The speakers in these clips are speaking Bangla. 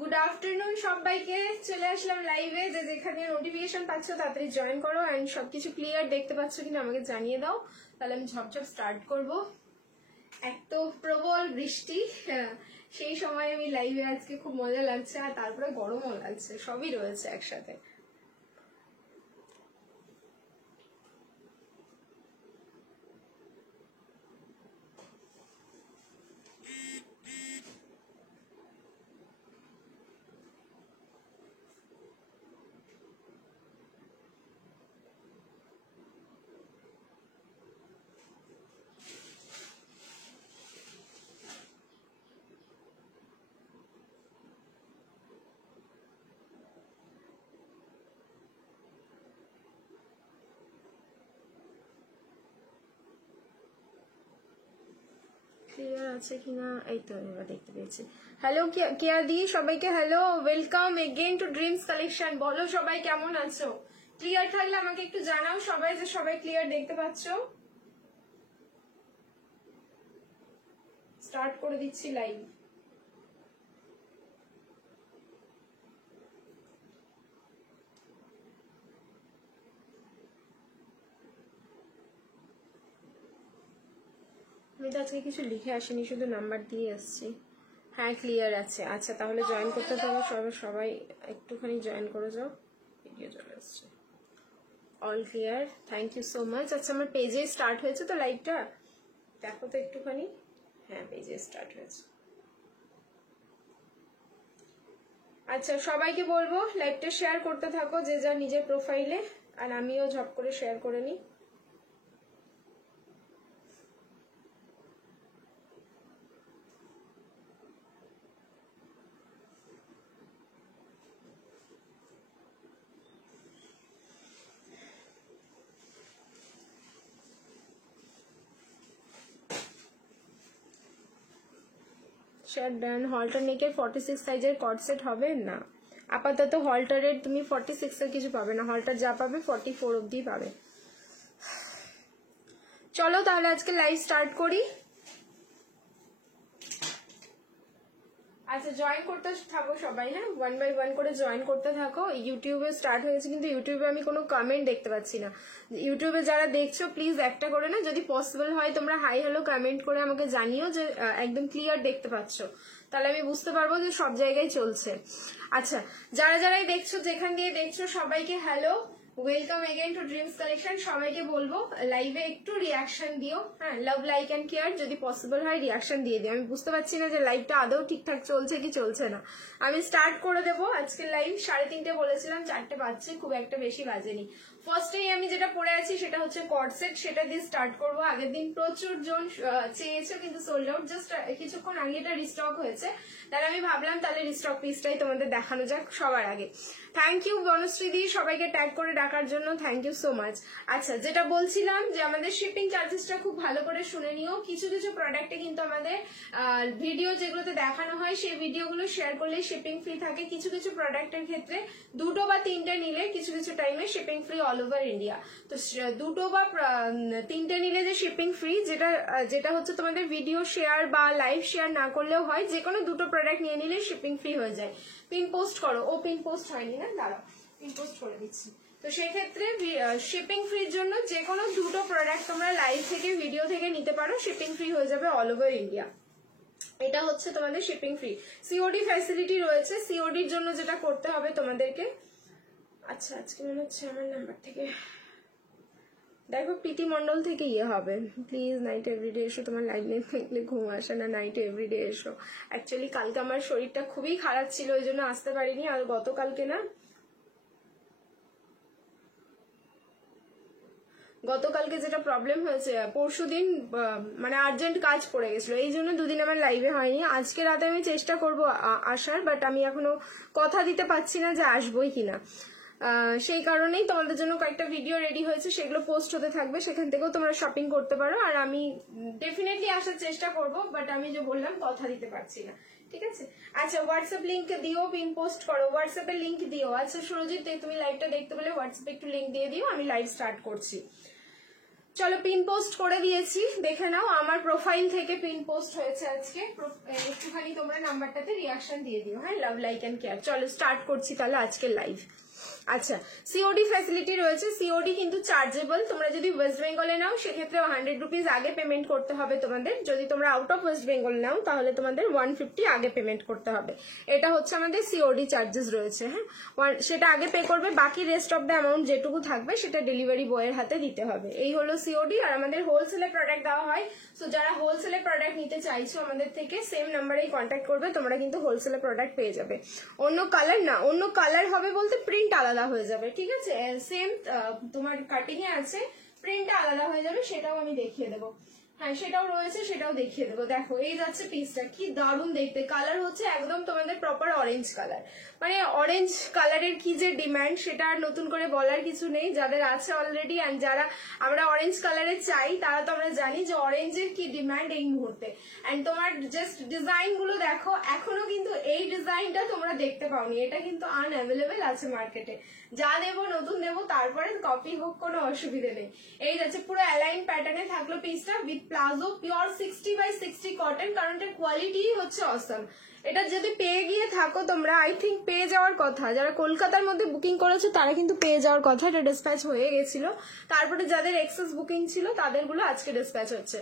গুড আফটারনুন সবাইকে, চলে আসলাম লাইভে। যে যেখানে নোটিফিকেশন পাচ্ছ তাড়াতাড়ি জয়েন করো অ্যান্ড সবকিছু ক্লিয়ার দেখতে পাচ্ছ কিনা আমাকে জানিয়ে দাও, তাহলে আমি ঝপঝপ স্টার্ট করব। এক তো প্রবল বৃষ্টি, সেই সময় আমি লাইভে আজকে খুব মজা লাগছে, আর তারপরে গরমও লাগছে, সবই রয়েছে একসাথে। ক্লিয়ার আছে কিনা, এই তো এবার দেখতে পেয়েছি। হ্যালো কেয়া দি, সবাইকে hello, welcome again to dreams collection. বলো সবাই কেমন আছো? ক্লিয়ার থাকলে আমাকে একটু জানাও সবাই, যে সবাই ক্লিয়ার দেখতে পাচ্ছ। স্টার্ট করে দিচ্ছি লাইভ। আমি তো আজকে কিছু লিখে আসিনি, শুধু নাম্বার দিয়ে আসছি। হ্যাঁ ক্লিয়ার আছে। আচ্ছা তাহলে জয়েন করতে থাকো সবাই একটুখানি জয়েন করে যাও। ভিডিও চলে আসছে, all clear, thank you so much. আচ্ছা আমার পেজে স্টার্ট হয়েছে তো লাইভটা, দেখো তো একটুখানি। হ্যাঁ পেজে স্টার্ট হয়েছে। আচ্ছা সবাইকে বলবো লাইভটা শেয়ার করতে থাকো যে যা নিজের প্রোফাইলে, আর আমিও ঝপ করে শেয়ার করে নিই। Share done. হলটার নেকের 46 সাইজের কর্ড সেট হবে না আপাতত। হলটারের তুমি 46 এর কিছু পাবে না, হলটার যা পাবে 44 অবধি পাবে। চলো তাহলে আজকে লাইভ স্টার্ট করি। আচ্ছা জয়েন করতে থাকো সবাই, হ্যাঁ 1 বাই 1 করে জয়েন করতে থাকো। ইউটিউবে স্টার্ট হয়েছে, কিন্তু ইউটিউবে আমি কোনো কমেন্ট দেখতে পাচ্ছি না। ইউটিউবে যারা দেখছো প্লিজ একটা করে না, যদি পসিবল হয় তোমরা হাই হ্যালো কমেন্ট করে আমাকে জানিও যে একদম ক্লিয়ার দেখতে পাচ্ছ, তাহলে আমি বুঝতে পারবো যে সব জায়গায় চলছে। আচ্ছা যারাই দেখছো, যেখান দিয়ে দেখছো সবাইকে hello, welcome again to dreams collection. সবাইকে বলবো লাইভে একটু রিয়াকশন দিও, হ্যাঁ লাভ লাইক অ্যান্ড কেয়ার, যদি পসিবল হয় রিয়াকশন দিয়ে দিও। আমি বুঝতে পারছি না যে লাইভটা আদৌ ঠিকঠাক চলছে কি চলছে না। আমি স্টার্ট করে দেবো আজকের লাইভ। 3:30 বলেছিলাম, 4টে বাজছে, খুব একটা বেশি বাজেনি। ফার্স্টেই আমি যেটা পরে আছি সেটা হচ্ছে কর্ড সেট, সেটা দিয়ে স্টার্ট করবো। আগের দিন প্রচুর জন চেয়েছো কিন্তু সোল্ড আউট, জাস্ট কিছুক্ষণ আগে এটা রিস্টক হয়েছে, তাহলে আমি ভাবলাম তাহলে রিস্টক পিসটাই তোমাদের দেখানো যাক সবার আগে। থ্যাংক ইউ বনশ্রী দি, সবাইকে ট্যাগ করে ডাকার জন্য থ্যাংক ইউ সো মাচ। আচ্ছা যেটা বলছিলাম যে আমাদের শিপিং চার্জেসটা খুব ভালো করে শুনে নিও। কিছু কিছু প্রোডাক্টে কিন্তু আমাদের ভিডিও যেগুলোতে দেখানো হয় সেই ভিডিওগুলো শেয়ার করলে শিপিং ফ্রি থাকে। কিছু কিছু প্রোডাক্টের ক্ষেত্রে 2টো বা 3টে নিলে কিছু কিছু টাইমে shipping free all over India. তো 2টো বা 3টে নিলে যে শিপিং ফ্রি, যেটা হচ্ছে তোমাদের ভিডিও শেয়ার বা লাইভ শেয়ার না করলেও হয়, যে কোনো 2টো প্রোডাক্ট নিয়ে নিলে শিপিং ফ্রি হয়ে যায়। পিন পোস্ট করো, ও পিন পোস্ট হয়নি না, দাঁড়াও পিন পোস্ট করে দিচ্ছি। তো সেক্ষেত্রে শিপিং ফ্রির জন্য যে কোনো 2টো প্রোডাক্ট তোমরা লাইভ থেকে ভিডিও থেকে নিতে পারো, শিপিং ফ্রি হয়ে যাবে অল ওভার ইন্ডিয়া। এটা হচ্ছে তোমাদের শিপিং ফ্রি। সিওডি ফ্যাসিলিটি রয়েছে। সিওডির জন্য যেটা করতে হবে তোমাদেরকে, আচ্ছা আজকে মনে হচ্ছে আমার নাম্বার থেকে দেখো প্রীতি মন্ডল থেকে হবে। প্লিজ নাইট এভরিডে এসো, তোমার লাইভ নেম দেখলে ঘুম আসে না, নাইট এভরিডে এসো। অ্যাকচুয়ালি কালকে আমার শরীরটা খুবই খারাপ ছিল, ওই জন্য আসতে পারিনি। আর গতকালকে যেটা প্রবলেম হয়েছে, পরশুদিন মানে আর্জেন্ট কাজ পড়ে গেছিল, এই জন্য দুদিন আমার লাইভে হয়নি। আজকে রাতে আমি চেষ্টা করব আসার, বাট আমি এখনো কথা দিতে পারছি না যে আসবোই কিনা। সেই কারণেই তোমাদের জন্য কয়েকটা ভিডিও রেডি হয়েছে, সেগুলো পোস্ট হতে থাকবে, সেখান থেকেও তোমরা শপিং করতে পারো। আর আমি ডেফিনেটলি আসার চেষ্টা করব, বাট আমি যে বললাম কথা দিতে পারছি না, ঠিক আছে। আচ্ছা হোয়াটসঅ্যাপ লিঙ্ক দিও, পিন পোস্ট করো, হোয়াটসঅ্যাপে লিঙ্ক দিও। আচ্ছা সুরজিৎ তুমি লাইভটা দেখতে পেলে হোয়াটসঅ্যাপে একটু লিঙ্ক দিয়ে দিও, আমি লাইভ স্টার্ট করছি। চলো পিন পোস্ট করে দিয়েছি, দেখে নাও আমার প্রোফাইল থেকে পিন পোস্ট হয়েছে আজকে, একটুখানি তোমরা নাম্বারটাতে রিয়াকশন দিয়ে দিও। হ্যাঁ, লাভ লাইক অ্যান্ড কেয়ার। চলো স্টার্ট করছি তাহলে আজকের লাইভ। আচ্ছা, সিওডি ফ্যাসিলিটি রয়েছে, সিওডি কিন্তু চার্জেবল। তোমরা যদি ওয়েস্ট বেঙ্গলে নাও সেক্ষেত্রে 100 রুপিস আগে পেমেন্ট করতে হবে তোমাদের। যদি তোমরা আউট অফ ওয়েস্ট বেঙ্গল নাও তাহলে তোমাদের 150 আগে পেমেন্ট করতে হবে। এটা হচ্ছে আমাদের সিওডি চার্জেস রয়েছে। হ্যাঁ, সেটা আগে পে করবে, বাকি রেস্ট অফ দ্য অ্যামাউন্ট যেটুকু থাকবে সেটা ডেলিভারি বয়ের হাতে দিতে হবে। এই হলো সিওডি। আর আমাদের হোলসেলে প্রোডাক্ট দেওয়া হয়, সো যারা হোলসেলে প্রোডাক্ট নিতে চাইছো আমাদের থেকে সেম নাম্বারেই কন্ট্যাক্ট করবে, তোমরা কিন্তু হোলসেলে প্রোডাক্ট পেয়ে যাবে। অন্য কালার না, অন্য কালার হবে বলতে প্রিন্ট আলাদা হয়ে যাবে, ঠিক আছে? সেম তোমার কাটিং এ আছে, প্রিন্টটা আলাদা হয়ে যাবে, সেটাও আমি দেখিয়ে দেবো। হ্যাঁ, সেটাও রয়েছে, সেটাও দেখিয়ে দেবো। দেখো এই যাচ্ছে পিসটা, কি দারুণ দেখতে। কালার হচ্ছে একদম তোমাদের প্রপার অরেঞ্জ কালার, মানে অরেঞ্জ কালারের কি যে ডিমান্ড সেটা আর নতুন করে বলার কিছু নেই। যাদের আছে অলরেডি অ্যান্ড যারা আমরা অরেঞ্জ কালারে চাই তারা তো আমরা জানি যে অরেঞ্জের কি ডিমান্ড এই মুহূর্তে। অ্যান্ড তোমার জাস্ট ডিজাইন গুলো দেখো, এখনো কিন্তু এই ডিজাইনটা তোমরা দেখতে পাওনি, এটা কিন্তু আনঅ্যাভেলেবেল আছে মার্কেটে। যা দেবো নতুন দেবো, তারপরে কপি হোক, কোনো অসুবিধে নেই। এই যাচ্ছে পুরো অ্যালাইন প্যাটার্নে থাকলো পিসটা উইথ প্লাজো, পিওর 60/60 কটন, কারণ এটার কোয়ালিটি হচ্ছে অসম। এটা যদি পেয়ে গিয়ে থাকো তোমরা, আই থিঙ্ক পেয়ে যাওয়ার কথা, যারা কলকাতার মধ্যে বুকিং করেছে তারা কিন্তু পেয়ে যাওয়ার কথা। এটা ডিসপ্যাচ হয়ে গেছিল, তারপরে যাদের এক্সেস বুকিং ছিল তাদেরগুলো আজকে ডিসপ্যাচ হচ্ছে।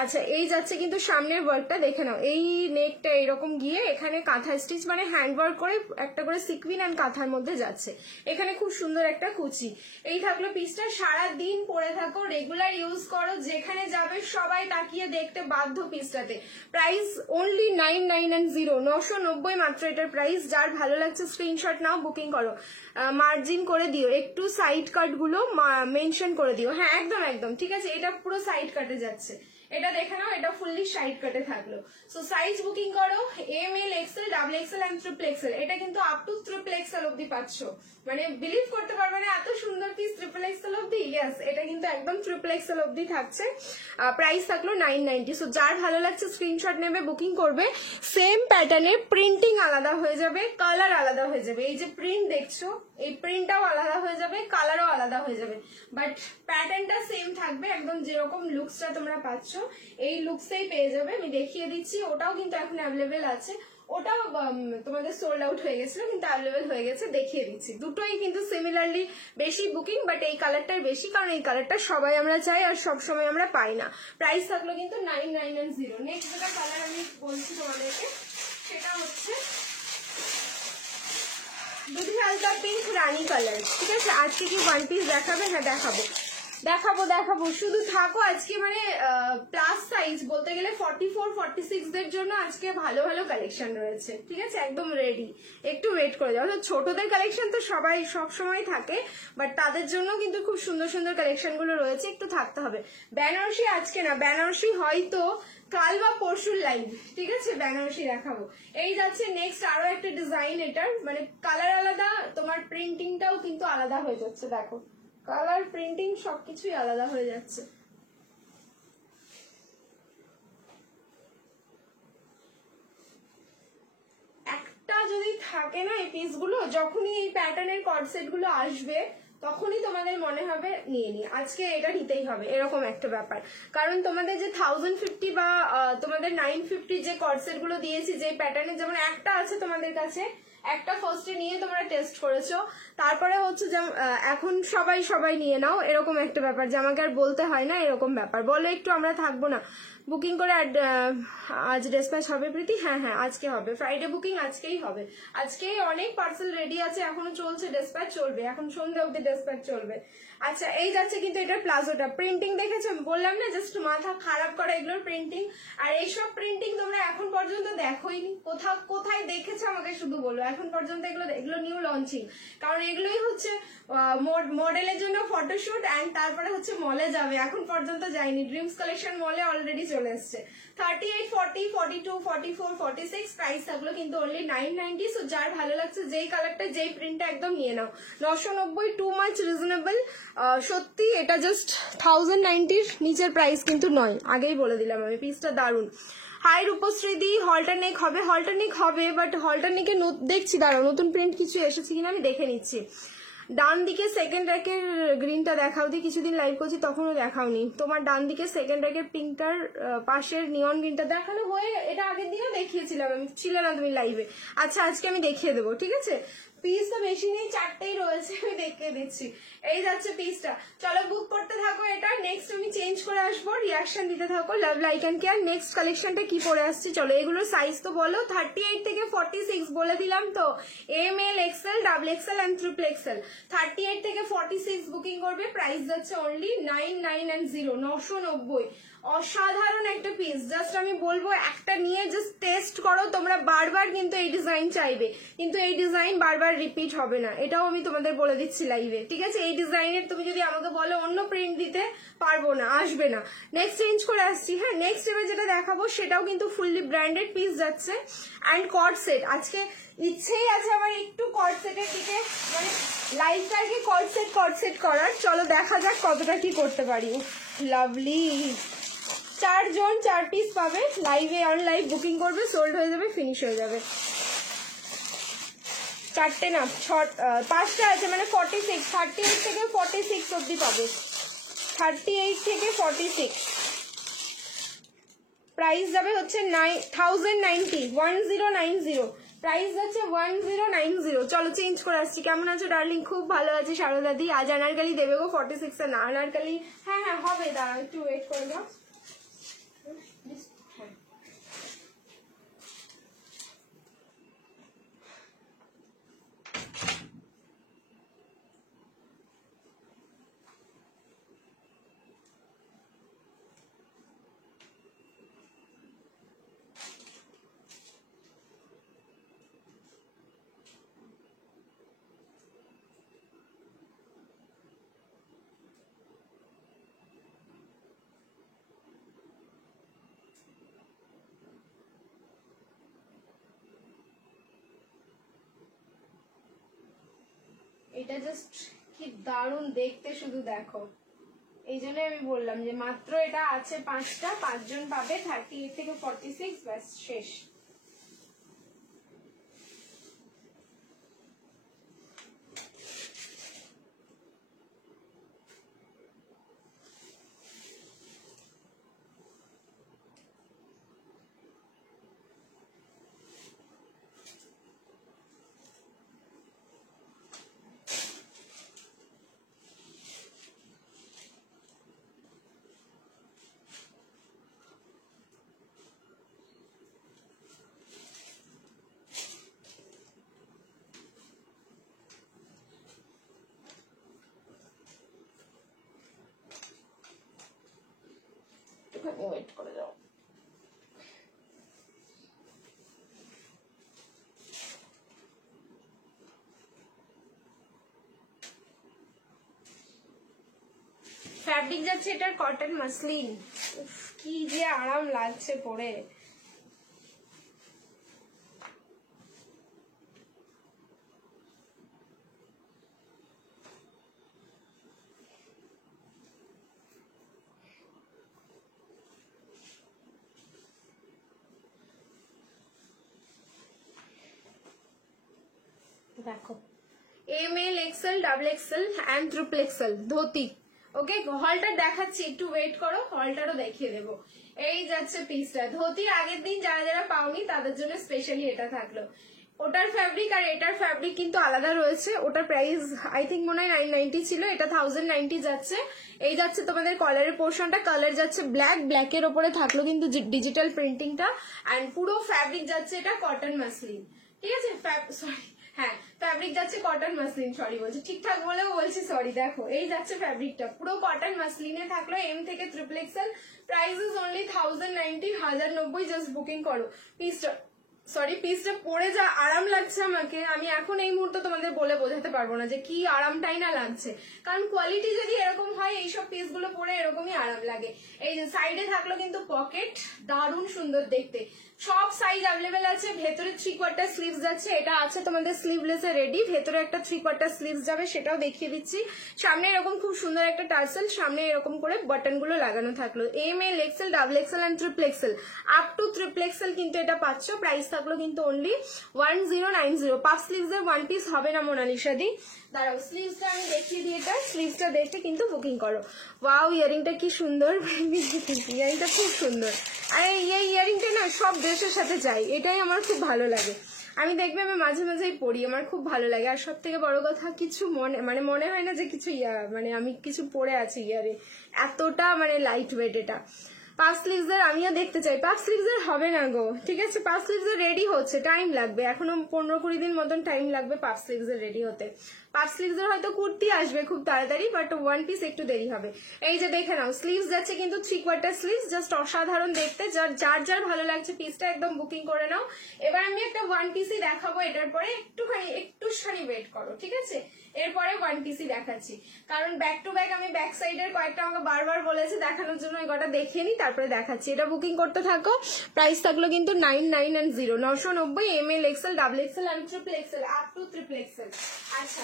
আচ্ছা, এই যাচ্ছে কিন্তু সামনের ওয়ার্কটা দেখে নাও। এই নেকটা এরকম গিয়ে এখানে কাঁথা স্টিচ, মানে হ্যান্ড ওয়ার্ক করে একটা করে সিকুইন অ্যান্ড কাঁথার মধ্যে যাচ্ছে। এখানে খুব সুন্দর একটা কুচি। এই থাকলো পিসটা, সারা দিন পরে থাকো, রেগুলার ইউজ করো, যেখানে যাবে সবাই তাকিয়ে দেখতে বাধ্য পিসটাতে। প্রাইস অনলি 990, 990 মাত্র এটার প্রাইস। যার ভালো লাগছে স্ক্রিনশট নাও, বুকিং করো। মার্জিন করে দিও, একটু সাইড কাট গুলো মেনশন করে দিও। হ্যাঁ, একদম একদম ঠিক আছে। এটা পুরো সাইড কাটে যাচ্ছে, এটা দেখে নাও, এটা ফুললি সাইড কাটে থাকলো। সো সাইজ বুকিং করো, ML, XL, XXL and XXL। এটা কিন্তু আপ টু XXL অব্দি পাচ্ছ, মানে বিলিভ করতে পারবে না এত সুন্দর পিস XXL অব্দি। ইয়েস, এটা কিন্তু একদম XXL অব্দি থাকছে। প্রাইস থাকলো 990। সো যার ভালো লাগছে স্ক্রিনশট নেবে, বুকিং করবে। সেম প্যাটার্নের প্রিন্টিং আলাদা হয়ে যাবে, কালার আলাদা হয়ে যাবে। এই যে প্রিন্ট দেখছো, এই প্রিন্টটাও আলাদা হয়ে যাবে, কালারও আলাদা হয়ে যাবে, বাট প্যাটার্নটা সেম থাকবে। একদম যেরকম লুকসটা তোমরা পাচ্ছ এই লুকসেই পেয়ে যাবে। আমি দেখিয়ে দিচ্ছি, ওটাও কিন্তু এখন অ্যাভেলেবেল আছে। ওটাও তোমাদের সোল্ড আউট হয়ে গেছিল, কিন্তু অ্যাভেলেবেল হয়ে গেছে, দেখিয়ে দিচ্ছি। দুটোই কিন্তু সিমিলারলি বেশি বুকিং, বাট এই কালারটাই বেশি, কারণ এই কালারটা সবাই আমরা চাই আর সবসময় আমরা পাই না। প্রাইস থাকলো কিন্তু 990। নেক্সট যেটা কালার আমি বলছি তোমাদেরকে, সেটা হচ্ছে দুধি হালকা পিঙ্ক রানী কালার। ঠিক আছে, আজকে কি ওয়ান পিস দেখাবে? হ্যাঁ দেখাবো, দেখাবো দেখাবো, শুধু থাকো আজকে। মানে প্লাস সাইজ বলতে গেলে 44-46 দের জন্য আজকে ভালো ভালো কালেকশন রয়েছে। ঠিক আছে, একদম রেডি, একটু ওয়েট করে যাও। ছোটদের কালেকশন তো সবাই সব সময় থাকে, বাট তাদের জন্য কিন্তু খুব সুন্দর সুন্দর কালেকশন গুলো রয়েছে, একটু থাকতে হবে। বেনারসি আজকে না, বেনারসি হয়তো কাল বা পরশুর লাইভ। ঠিক আছে, বেনারসি দেখাবো। এই যাচ্ছে নেক্সট আরো একটা ডিজাইন, এটার মানে কালার আলাদা, তোমার প্রিন্টিংটাও কিন্তু আলাদা হয়ে যাচ্ছে। দেখো কালার, প্রিন্টিং সবকিছুই আলাদা হয়ে যাচ্ছে। একটা যদি থাকে না এই পিসগুলো, যখনই এই প্যাটার্নের কর্ডসেট গুলো আসবে তখনই তোমাদের মনে হবে নিয়ে নি, আজকে এটা নিতেই হবে, এরকম একটা ব্যাপার। কারণ তোমাদের যে 1050 বা তোমাদের 950 যে কর্ডসেট গুলো দিয়েছি, যে প্যাটার্নের, যেমন একটা আছে তোমাদের কাছে, একটা ফার্স্টে নিয়ে তোমরা টেস্ট করেছো, তারপরে হচ্ছে এখন সবাই নিয়ে নাও, এরকম একটা ব্যাপার যে আমাকে আর বলতে হয় না, এরকম ব্যাপার। বলো একটু, আমরা থাকবো না। বুকিং করে আজ ডিসপ্যাচ হবে প্রীতি? হ্যাঁ হ্যাঁ, আজকে হবে, ফ্রাইডে বুকিং আজকেই হবে। আজকেই অনেক পার্সেল রেডি আছে, এখনো চলছে ডিসপ্যাচ, চলবে এখন সন্ধ্যা অব্দি ডিসপ্যাচ চলবে। আচ্ছা, এই যাচ্ছে কিন্তু এটার প্লাজোটা, প্রিন্টিং দেখেছো? বললাম না জাস্ট মাথা খারাপ করে এগুলোর প্রিন্টিং। আর এইসব প্রিন্টিং তোমরা এখন পর্যন্ত দেখোইনি, কোথায় দেখেছো আমাকে শুধু বলো। এখন পর্যন্ত এগুলো নিউ লঞ্চিং, কারণ এগুলোই হচ্ছে মডেলের জন্য ফটোশুট অ্যান্ড তারপরে হচ্ছে মলে যাবে, এখন পর্যন্ত যায়নি। ড্রিমস কালেকশন মলে অলরেডি চলে এসছে। 38, 40, 42, 44, 46 প্রাইস থাকলো কিন্তু অনলি 990। সো যার ভালো লাগছে যেই কালারটা যেই প্রিন্টটা একদম নিয়ে নাও। 990 টু মাচ রিজনেবল, সত্যি এটা জাস্ট 1090 নিচের প্রাইস কিন্তু নয়, আগেই বলে দিলাম আমি। পিসটা দারুন। হাই রূপশ্রীদি, হল্টারনেক হবে? হল্টারনেক হবে, বাট হল্টারনেকে দেখছি, দাঁড়াও নতুন প্রিন্ট কিছু এসেছে কিনা আমি দেখে নিচ্ছি। ডান দিকে সেকেন্ড র্যাকের গ্রিনটা দেখাও দি, কিছুদিন লাইভ করছি তখনও দেখাওনি। তোমার ডান দিকে সেকেন্ড র্যাকের পিঙ্কটার পাশের নিয়ন গ্রিনটা দেখানো হয়ে, এটা আগের দিনও দেখিয়েছিলাম আমি, ছিল না তুমি লাইভে। আচ্ছা আজকে আমি দেখিয়ে দেবো, ঠিক আছে? পিসটা বেশি নেই, 4টেই রয়েছে, আমি দেখিয়ে দিচ্ছি। এই যাচ্ছে পিসটা, চলো বুক করতে থাকো এটা। নেক্সট আমি চেঞ্জ করে আসবো, রিয়াকশন দিতে থাকো, love like and care. Next কালেকশনটা কি পরে আসছে চলো, এগুলোর সাইজ তো বলো। 38 থেকে 46 বলে দিলাম তো, M L XL, double XL and triple XL. 38 থেকে 46 বুকিং করবে, প্রাইস যাচ্ছে অনলি 9990, 990। অসাধারণ একটা পিস, জাস্ট আমি বলবো একটা নিয়ে জাস্ট টেস্ট করো, তোমরা বারবার কিন্তু এই ডিজাইন চাইবে, কিন্তু এই ডিজাইন বারবার রিপিট হবে না, এটাও আমি তোমাদের বলে দিচ্ছি লাইভে, ঠিক আছে? এই ডিজাইনের তুমি যদি আমাকে বলো অন্য প্রিন্ট দিতে পারবো না, আসবে না। নেক্সট চেঞ্জ করে আসছি। হ্যাঁ, নেক্সট এবার যেটা দেখাবো সেটাও কিন্তু ফুললি ব্র্যান্ডেড পিস যাচ্ছে, অ্যান্ড কর্ড সেট। আজকে ইচ্ছেই আছে আমার একটু কর্ড সেটের দিকে, মানে লাইভটাকে কর্ড সেট করার। চলো দেখা যাক কতটা কি করতে পারি। লাভলি, 4 জন 4 পিস পাবে, লাইভে অন লাইভ বুকিং করবে, সোল্ড হয়ে যাবে, ফিনিশ হয়ে যাবে। 4টে না 5টা আছে, মানে 46, 38 থেকে 46 অব্দি পাবে, 38 থেকে 46। প্রাইস যাবে হচ্ছে 1090, 1090, প্রাইস যাচ্ছে 1090। চলো চেঞ্জ করে আসছি। কেমন আছো ডার্লিং? খুব ভালো আছে শারদাদি। আজ আনারকালি দেবে গো 46 এ, না আনারকালি হ্যাঁ হ্যাঁ হবে, দাঁড়াও একটু ওয়েট করে দাও। এটা জাস্ট কি দারুণ দেখতে, শুধু দেখো। এই জন্য আমি বললাম যে মাত্র এটা আছে 5টা, 5 জন পাবে, 38 থেকে 46, ব্যাস শেষ। ওয়েট করে যাও। ফ্যাব্রিক যাচ্ছে এটার কটন মাসলিন, কি যে আরাম লাগছে পরে। দেখো M L XL, double XL and triple XL dhoti. Okay, হলটা দেখাচ্ছি, একটু ওয়েট করো, হলটারও দেখিয়ে দেবো। এই যাচ্ছে পিসটা, ধোতির আগের দিন যারা যারা পাওনি তাদের জন্য স্পেশালি এটা থাকলো। ওটার ফ্যাব্রিক আর এটার ফ্যাব্রিক কিন্তু আলাদা রয়েছে। ওটার প্রাইস আই থিঙ্ক মনে হয় 990 ছিল, এটা 1090 যাচ্ছে। এই যাচ্ছে তোমাদের কলারের পোর্শনটা, কালার যাচ্ছে ব্ল্যাক, ব্ল্যাকের ওপরে থাকলো কিন্তু ডিজিটাল প্রিন্টিংটা, অ্যান্ড পুরো ফ্যাব্রিক যাচ্ছে এটা কটন মাসলিন, ঠিক আছে? সরি, হ্যাঁ ফ্যাব্রিক যাচ্ছে কটন মাসলিন, সরি বলছি, ঠিকঠাক বলেও বলছি সরি। দেখো এই যাচ্ছে ফ্যাব্রিকটা, পুরো কটন মাসলিনে থাকলো, এম থেকে triple Excel. Price is only 1090, 1090। Just booking করো। পিসটা সরি, পিসটা পরে যা আরাম লাগছে আমাকে, আমি এখন এই মুহূর্তে তোমাদের বলে বোঝাতে পারবো না যে কি আরামটাই না লাগছে। কারণ কোয়ালিটি যদি এরকম হয়, এইসব পিসগুলো পরে এরকমই আরাম লাগে। এই যে সাইডে থাকলো কিন্তু পকেট, দারুণ সুন্দর দেখতে। সব সাইজ অ্যাভেলেবেল আছে। ভেতরে 3/4 স্লিভস যাচ্ছে, এটা আছে তোমাদের স্লিভলেস এ রেডি। ভেতরে একটা 3/4 স্লিভস যাবে, সেটাও দেখিয়ে দিচ্ছি। সামনে এরকম খুব সুন্দর একটা টার্সেল, সামনে এরকম করে বাটন গুলো লাগানো থাকলো। M L XL, double XL and triple XL, up to triple XL কিন্তু এটা পাচ্ছ। প্রাইস থাকলো কিন্তু অনলি 1090। পাফ স্লিভস এর ওয়ান পিস হবে না মোনালিসা দি, দাঁড়াও স্লিভসটা আমি দেখিয়ে দিই। এটা স্লিভসটা দেখে কিন্তু বুকিং করো। ওয়াও, ইয়ারিংটা কি সুন্দর, ইয়ারিংটা খুব সুন্দর। আর এই ইয়ারিংটা না সব ড্রেসের সাথে যায়, এটাই আমার খুব ভালো লাগে। আমি দেখবে আমি মাঝে মাঝেই পরি, আমার খুব ভালো লাগে। আর সব থেকে বড় কথা, কিছু মনে হয় না যে কিছু আমি কিছু পরে আছি ইয়ারে, এতটা লাইট ওয়েট এটা। পাফ স্লিভসের আমিও দেখতে চাই। পাফ স্লিভসের হবে না গো, ঠিক আছে? পাফ স্লিভসের রেডি হচ্ছে, টাইম লাগবে, এখনো 15-20 দিন মতন টাইম লাগবে পাফ স্লিভসের রেডি হতে। পাফ স্লিভসের হয়তো কুর্তি আসবে খুব তাড়াতাড়ি, বাট ওয়ান পিস একটু দেরি হবে। এই যে দেখে নাও, স্লিভস যাচ্ছে কিন্তু 3/4 স্লিভস, জাস্ট অসাধারণ দেখতে। যার যার ভালো লাগছে পিসটা একদম বুকিং করে নাও। এবার আমি একটা ওয়ান পিসই দেখাবো, এটার পরে একটুখানি ওয়েট করো, ঠিক আছে? এরপরে ওয়ান পিসই দেখাচ্ছি, কারণ ব্যাক টু ব্যাক আমি ব্যাক সাইডের কয়েকটা আমাকে বারবার বলেছে দেখানোর জন্য, ওই কটা দেখে নি তারপরে দেখাচ্ছি। এটা বুকিং করতে থাকো। প্রাইস থাকলো কিন্তু 990, 990 M L XL, double XL আর triple XL, up to triple XL. আচ্ছা,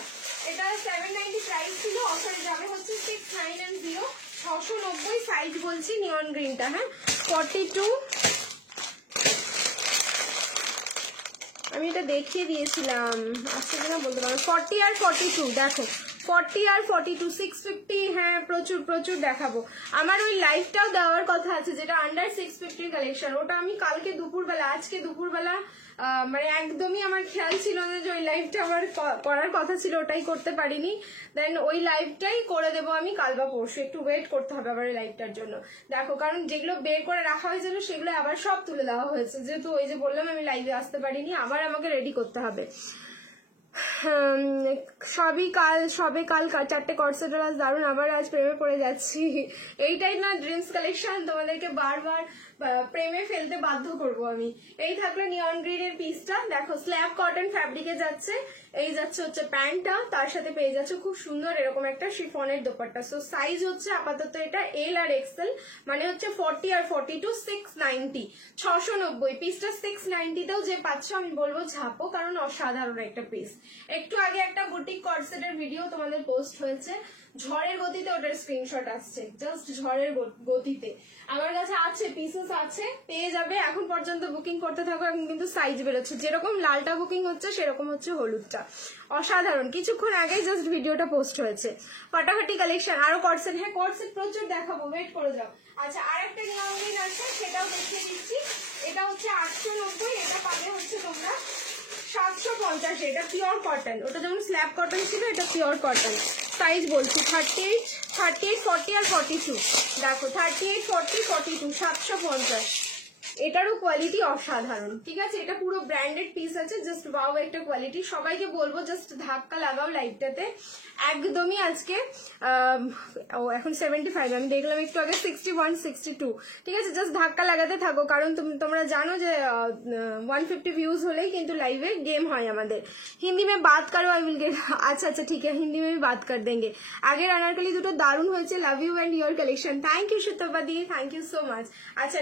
এটা 790 প্রাইস ছিল, অফারে যাবে হচ্ছে 690, 690 সাইজ বলছি, নিয়ন গ্রিনটা। হ্যাঁ, 42, আমি এটা দেখিয়ে দিয়েছিলাম, আসছে কিনা বলতে পারবো। 40 আর 42 দেখো, 40 আর 42, 650। হ্যাঁ, প্রচুর প্রচুর দেখাবো। আমার ওই লাইভটাও দেওয়ার কথা আছে, যেটা আন্ডার 650 কালেকশন, ওটা আমি কালকে দুপুরবেলা, আজকে দুপুরবেলা একদমই আমার খেয়াল ছিল না যে ওই লাইভটা আমার করার কথা ছিল, ওটাই করতে পারিনি। দেন ওই লাইভটাই করে দেবো আমি কাল বা পরশু, একটু ওয়েট করতে হবে আবার ওই লাইভটার জন্য। দেখো, কারণ যেগুলো বের করে রাখা হয়েছিল সেগুলো আবার সব তুলে দেওয়া হয়েছে, যেহেতু ওই যে বললাম আমি লাইভে আসতে পারিনি, আবার আমাকে রেডি করতে হবে। সবে কাল 4টে কর্সেট দারুন, আবার আজ প্রেমে পড়ে যাচ্ছি। এইটাই না ড্রিমস কালেকশন, তোমাদেরকে বারবার প্রেমে ফেলতে বাধ্য করব আমি। এই থাকলে নিয়ন গ্রিনের পিসটা, দেখো স্ল্যাব কটন ফ্যাব্রিকে যাচ্ছে। এই যাচ্ছে হচ্ছে প্যান্টটা, তার সাথে পেয়ে যাচ্ছে খুব সুন্দর এরকম একটা শিফনের দোপাট্টা। সো সাইজ হচ্ছে আপাতত এটা এল আর এক্সেল, মানে হচ্ছে 40 আর 42, 690, 690। পিসটা 690তেও যে পাচ্ছ আমি বলবো ঝাপো, কারণ অসাধারণ একটা পিস। একটু আগে একটা বুটিক কর্সেটের ভিডিও তোমাদের পোস্ট হয়েছে, ঝড়ের গতিতে ওটার স্ক্রিনশট আসছে, জাস্ট ঝড়ের গতিতে। আমার কাছে আছে, পিসেস আছে, পেয়ে যাবে। এখন পর্যন্ত বুকিং করতে থাকো, এখন কিন্তু সাইজ বেরোচ্ছে, যেরকম লালটা বুকিং হচ্ছে সেরকম হচ্ছে হলুদটা। অসাধারণ, কিছুক্ষণ আগে জাস্ট ভিডিওটা পোস্ট হয়েছে। ফাটাফাটি কালেকশন। আরো কর্সেট, হ্যাঁ কর্সেট প্রচুর দেখাবো, ওয়েট করে যাও। আচ্ছা, আর একটা নিয়ম আছে, সেটাও দেখিয়ে দিচ্ছি। এটা হচ্ছে 890, এটা পাবে হচ্ছে তোমরা 750। এটা পিওর কটন, ওটা যেমন স্ল্যাব কটন ছিল, এটা পিওর কটন। সাইজ বলছি 38, 40 আর 42। দেখো 38, 40, 42, 750। এটারও কোয়ালিটি অসাধারণ, ঠিক আছে? এটা পুরো ব্র্যান্ডেড পিস আছে, জাস্ট ওয়াও একটা কোয়ালিটি। সবাইকে বলবো জাস্ট ধাক্কা লাগাও লাইভটাতে, একদমই আজকে এখন 75, আমি দেখলাম একটু আগে 61, 62, ঠিক আছে? জাস্ট ধাক্কা লাগাতে থাকো, কারণ তোমরা জানো যে 150 ভিউজ হলেই কিন্তু লাইভে गेम হয় আমাদের। হিন্দি में बात करो, आई विल गेट। अच्छा अच्छा ठीक है, हिंदी में भी बात कर देंगे। আগের अनारकली দুটো দারুণ হয়েছে, love you and your collection. Thank you Shitoba di, thank you so much. अच्छा,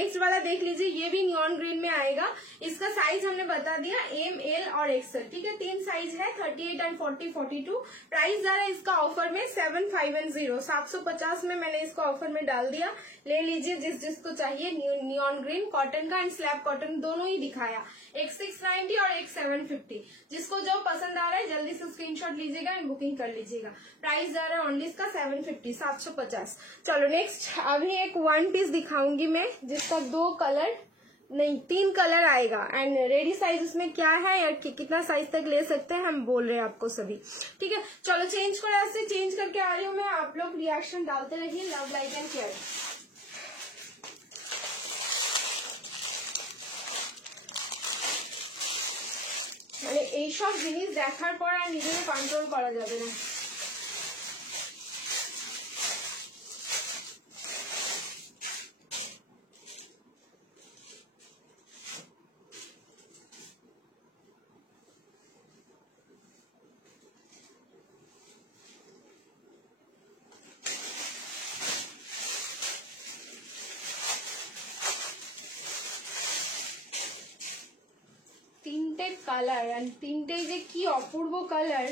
नेक्स्ट वाला देख लीजिए, ये भी नियॉन ग्रीन में आएगा। इसका साइज हमने बता दिया, एम, एल और एक्सएल, ठीक है? 3 साइज है, 38 एंड 40, 42। प्राइस जा रहा है इसका ऑफर में 750, 750 में मैंने इसको ऑफर में डाल दिया। ले लीजिए जिसको चाहिए। नियॉन ग्रीन कॉटन का एंड स्लैब कॉटन दोनों ही दिखाया, एक 690 और एक 750। जिसको जो पसंद आ रहा है जल्दी से स्क्रीनशॉट लीजिएगा एंड बुकिंग कर लीजिएगा। प्राइस जा रहा है ओनली इसका 750, 750। चलो नेक्स्ट, अभी एक वन पीस दिखाऊंगी मैं, जिसका 2 कलर नहीं 3 कलर आएगा। एंड रेडी साइज उसमें क्या है या कितना साइज तक ले सकते हैं हम बोल रहे हैं आपको सभी, ठीक है? चलो चेंज करके आ रही हूँ मैं, आप लोग रिएक्शन डालते रहिए। Love, like and care. মানে এইসব জিনিস দেখার পর আর নিজেকে কন্ট্রোল করা যাবে না। কালার, আর তিনটেই যে কি অপূর্ব কালার।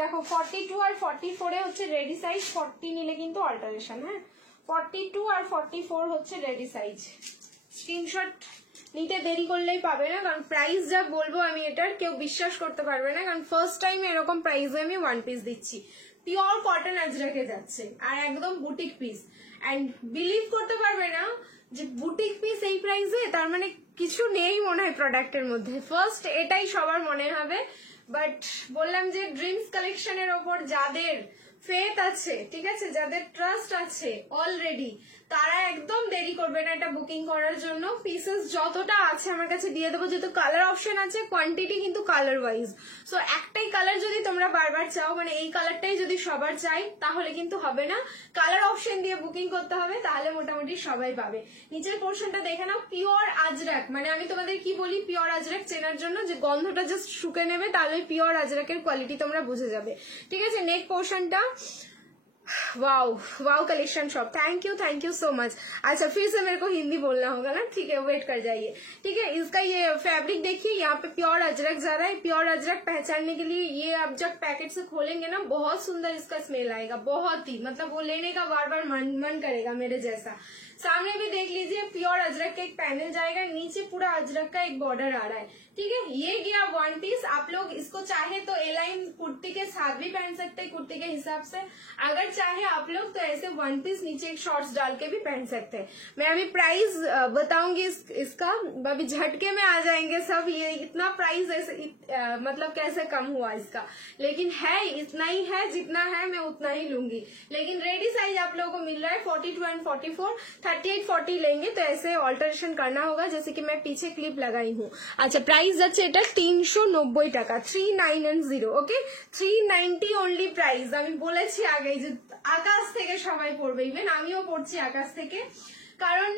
দেখো 42 আর 44 এ হচ্ছে রেডি সাইজ, 40 নিলে কিন্তু অল্টারেশন। হ্যাঁ 42 আর 44 হচ্ছে রেডি সাইজ। স্ক্রিনশট নিতে দেরি করলেই পাবে না, কারণ প্রাইস যা বলবো আমি এটার কেউ বিশ্বাস করতে পারবে না, কারণ ফার্স্ট টাইম এরকম প্রাইসে আমি ওয়ান পিস দিচ্ছি। পিওর কটন আজরাকে যাচ্ছে আর একদম বুটিক পিস, অ্যান্ড বিলিভ করতে পারবে না যে বুটিক পিস এই প্রাইসে, তার মানে কিছু নেই মনে হয় প্রোডাক্টের মধ্যে। ফার্স্ট এটাই সবার মনে হবে, বাট বললাম যে ড্রিমস কালেকশনের ওপর যাদের ফেথ আছে, ঠিক আছে, যাদের ট্রাস্ট আছে অলরেডি, তারা একদম দেরি করবে না এটা বুকিং করার জন্য। পিসেস যতটা আছে আমার কাছে দিয়ে দেবো, যেহেতু কালার অপশন আছে, কোয়ান্টিটি কিন্তু কালার ওয়াইজ। সো একটাই কালার যদি তোমরা বারবার চাও, মানে এই কালারটাই যদি সবার চাই, তাহলে কিন্তু হবে না, কালার অপশন দিয়ে বুকিং করতে হবে, তাহলে মোটামুটি সবাই পাবে। নিচের পোর্শনটা দেখে নাও, পিওর আজরাক, মানে আমি তোমাদের কি বলি পিওর আজরাক চেনার জন্য, যে গন্ধটা জাস্ট শুকে নেবে, তাহলে পিওর আজরাকের কোয়ালিটি তোমরা বুঝে যাবে। ঠিক আছে, নেক পোর্শনটা wow wow collection shop, thank you so much. अच्छा फिर से मेरे को हिंदी बोलना होगा ना, ठीक है, वेट कर जाइए। ठीक है, इसका ये फैब्रिक देखिए, यहाँ पे प्योर अजरक जा रहा है। प्योर अजरक पहचानने के लिए ये आप जब पैकेट से खोलेंगे ना, बहुत सुंदर इसका स्मेल आएगा, बहुत ही, मतलब वो लेने का बार बार मन करेगा मेरे जैसा। सामने भी देख लीजिए, प्योर अजरक का एक पैनल जाएगा, नीचे पूरा अजरक का एक बॉर्डर आ रहा है। ठीक है, ये गया वन पीस। आप लोग इसको चाहे तो एलाइन कुर्ती के साथ भी पहन सकते हैं, कुर्ती के हिसाब से। अगर चाहे आप लोग तो ऐसे वन पीस नीचे एक शॉर्ट्स डाल के भी पहन सकते हैं। मैं अभी प्राइस बताऊंगी इसका, अभी झटके में आ जाएंगे सब, ये इतना प्राइस ऐसे मतलब कैसे कम हुआ इसका, लेकिन है इतना ही है, जितना है मैं उतना ही लूंगी। लेकिन रेडी साइज आप लोगों को मिल रहा है 42 एंड 44, 38-40 लेंगे तो ऐसे ऑल्टारेशन करना होगा, जैसे कि मैं पीछे क्लिप लगाई हूँ। अच्छा प्राइस যাচ্ছে এটা 390 টাকা, 3990। ওকে, 390 অনলি প্রাইস। আমি বলেছি আগে যে আকাশ থেকে সবাই পড়বে, ইভেন আমিও পড়ছি আকাশ থেকে, কারণ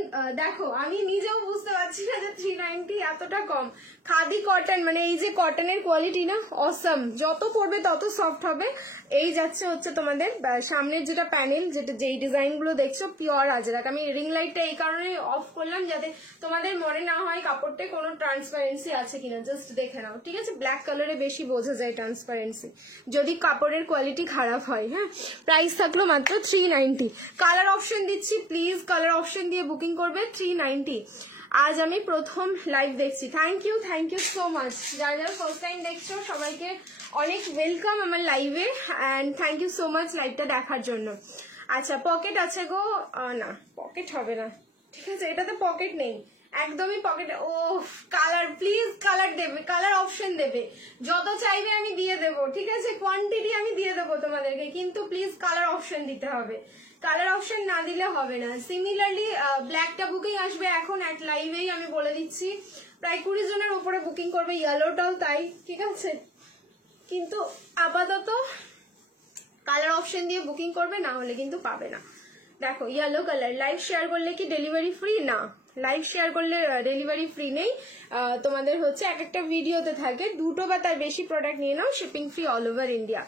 দেখো আমি নিজেও বুঝতে পারছি না যে 390 এতটা কম। খাদি কটন, মানে এই যে কটনের কোয়ালিটি না অসম, যত পরবে তত সফট হবে। এই যাচ্ছে হচ্ছে তোমাদের সামনের যেটা প্যানেল, যেটা যেই ডিজাইন গুলো দেখছো পিওর আজরাক। আমি রিং লাইটটা এই কারণে অফ করলাম যাতে তোমাদের মনে না হয় কাপড়টা কোনো ট্রান্সপারেন্সি আছে কিনা, জাস্ট দেখে নাও। ঠিক আছে, ব্ল্যাক কালারে বেশি বোঝা যায় ট্রান্সপারেন্সি যদি কাপড়ের কোয়ালিটি খারাপ হয়। হ্যাঁ, প্রাইস থাকলো মাত্র 390। কালার অপশন দিচ্ছি, প্লিজ কালার অপশন দিয়ে বুকিং করবে। 390। আজ আমি প্রথম লাইভ দেখছি, থ্যাংক ইউ সো মাচ। যারা যারা ফার্স্ট টাইম দেখছো সবাইকে অনেক ওয়েলকাম আমার লাইভে, and thank you so much লাইভটা দেখার জন্য। আচ্ছা পকেট আছে গো, না পকেট হবে না, ঠিক আছে, এটাতে পকেট নেই, একদমই পকেট। ও কালার, প্লিজ কালার দেবে, কালার অপশন দেবে, যত চাইবে আমি দিয়ে দেবো। ঠিক আছে, কোয়ান্টিটি আমি দিয়ে দেবো তোমাদেরকে, কিন্তু প্লিজ কালার অপশন দিতে হবে, কালার অপশন না দিলে হবে না। সিমিলারলি ব্ল্যাকটা বুকিং আসবে এখন এক লাইভেই, আমি বলে দিচ্ছি প্রায় 20 জনের উপরে বুকিং করবে, ইয়েলোটাও তাই। ঠিক আছে, কিন্তু আপাতত কালার অপশন দিয়ে বুকিং করবে, না হলে কিন্তু পাবে না। দেখো ইয়েলো কালার, লাইভ শেয়ার করলে কি ডেলিভারি ফ্রি? না, লাইভ শেয়ার করলে ডেলিভারি ফ্রি নেই। তোমাদের হচ্ছে এক একটা ভিডিওতে থাকে, দুটো বা তার বেশি প্রোডাক্ট নিয়ে নাও, shipping free all over India.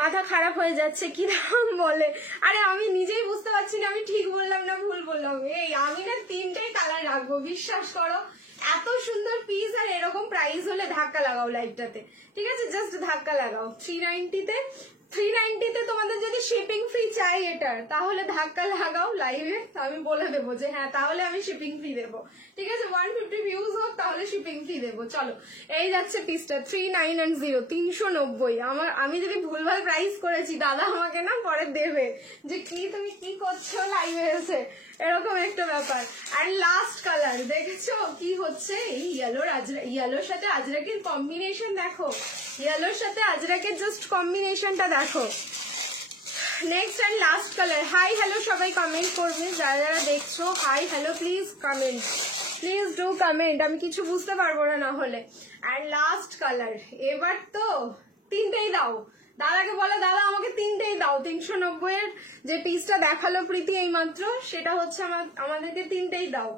মাথা খারাপ হয়ে যাচ্ছে, কি দাম বলে, আরে আমি নিজেই বুঝতে পারছি না আমি ঠিক বললাম না ভুল বললাম। এই আমি না 3টেই কালার রাখবো, বিশ্বাস করো, এত সুন্দর পিস আর এরকম প্রাইস হলে ধাক্কা লাগাও লাইভটাতে। ঠিক আছে, জাস্ট ধাক্কা লাগাও। 390 তোমাদের যদি শিপিং ফ্রি চাই এটার, তাহলে ধাক্কা লাগাও লাইভে, আমি বলে দেবো যে হ্যাঁ তাহলে আমি শিপিং ফ্রি দেবো। ঠিক আছে, 150 ভিউজ হোক তাহলে শিপিং ফ্রি দেবো। চলো, এই যাচ্ছে পিসটা 390, 390। আমি যদি ভুলভাল প্রাইস করেছি দাদা আমাকে না পরে দেবে যে কি তুমি কি করছো লাইভে এসে। এরকম একটা ব্যাপার। আর লাস্ট কালার দেখেছো কি হচ্ছে, এই ইয়েলোর সাথে আজরাকের কম্বিনেশন দেখো, ইয়েলোর সাথে আজরাকের জাস্ট কম্বিনেশনটা দেখো। Next and last colour. Hi hello সবাই কমেন্ট করবে, যারা যারা দেখছো hi hello please comment, please do comment, আমি কিছু বুঝতে পারবো না না হলে। অ্যান্ড লাস্ট কালার, এবার তো তিনটেই দাও, দাদাকে বলো দাদা আমাকে তিনটেই দাও। 390 এর যে পিসটা দেখালো প্রীতি এইমাত্র, সেটা হচ্ছে আমাদেরকে তিনটেই দাও,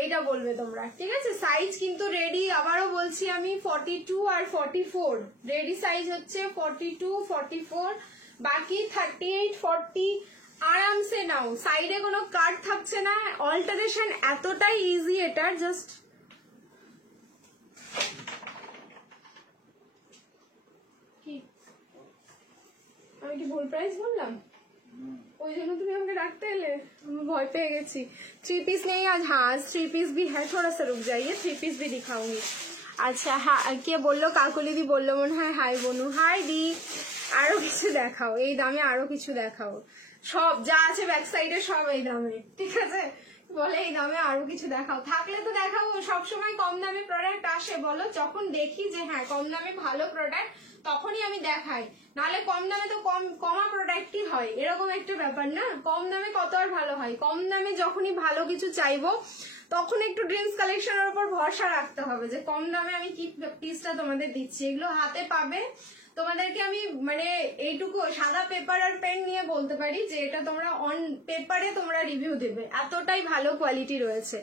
এইটা বলবে তোমরা, ঠিক আছে? সাইজ কিন্তু রেডি, আবারও বলছি আমি 42 আর 44 রেডি সাইজ হচ্ছে 42 44, বাকি 38 40 আরামসে নাও, সাইডে কোনো কাট থাকছে না। অল্টারেশন এতটাই ইজি এটার, জাস্ট কি আমি কি ভুল প্রাইস বললাম? ওই জন্য তুমি আমাকে রাখতে এলে, আমি भय पे গেছি। 3 पीस नहीं आज, हाँ आज 3 पीस भी है, थोड़ा सा रुक जाइए, 3 पीस भी दिखाऊंगी। আচ্ছা হ্যাঁ, কে বললো? কাকলি দি বললো মনে হয়। হাই বনু, হাই দি। আরো কিছু দেখাও, এই দামে আরো কিছু দেখাও, সব যা আছে ব্যাক সাইডে সব এই দামে, ঠিক আছে? বলে এই দামে আরো কিছু দেখাও, থাকলে তো দেখাবো। সবসময় কম দামে প্রোডাক্ট আসে বলো, যখন দেখি যে হ্যাঁ কম দামে ভালো প্রোডাক্ট তখনই আমি দেখাই, নাহলে কম দামে তো কমা প্রোডাক্টই হয়, এরকম একটা ব্যাপার না? কম দামে কত আর ভালো হয়? কম দামে যখনই ভালো কিছু চাইবো তখন একটু ড্রিমস কালেকশনের উপর ভরসা রাখতে হবে যে কম দামে আমি কি পিসটা তোমাদের দিচ্ছি, এগুলো হাতে পাবে। তোমাদেরকে আমি মানে এইটুকু সাদা পেপার আর পেন নিয়ে বলতে পারি যে এটা তোমরা অন পেপারে তোমরা রিভিউ দেবে, এতটাই ভালো কোয়ালিটি রয়েছে।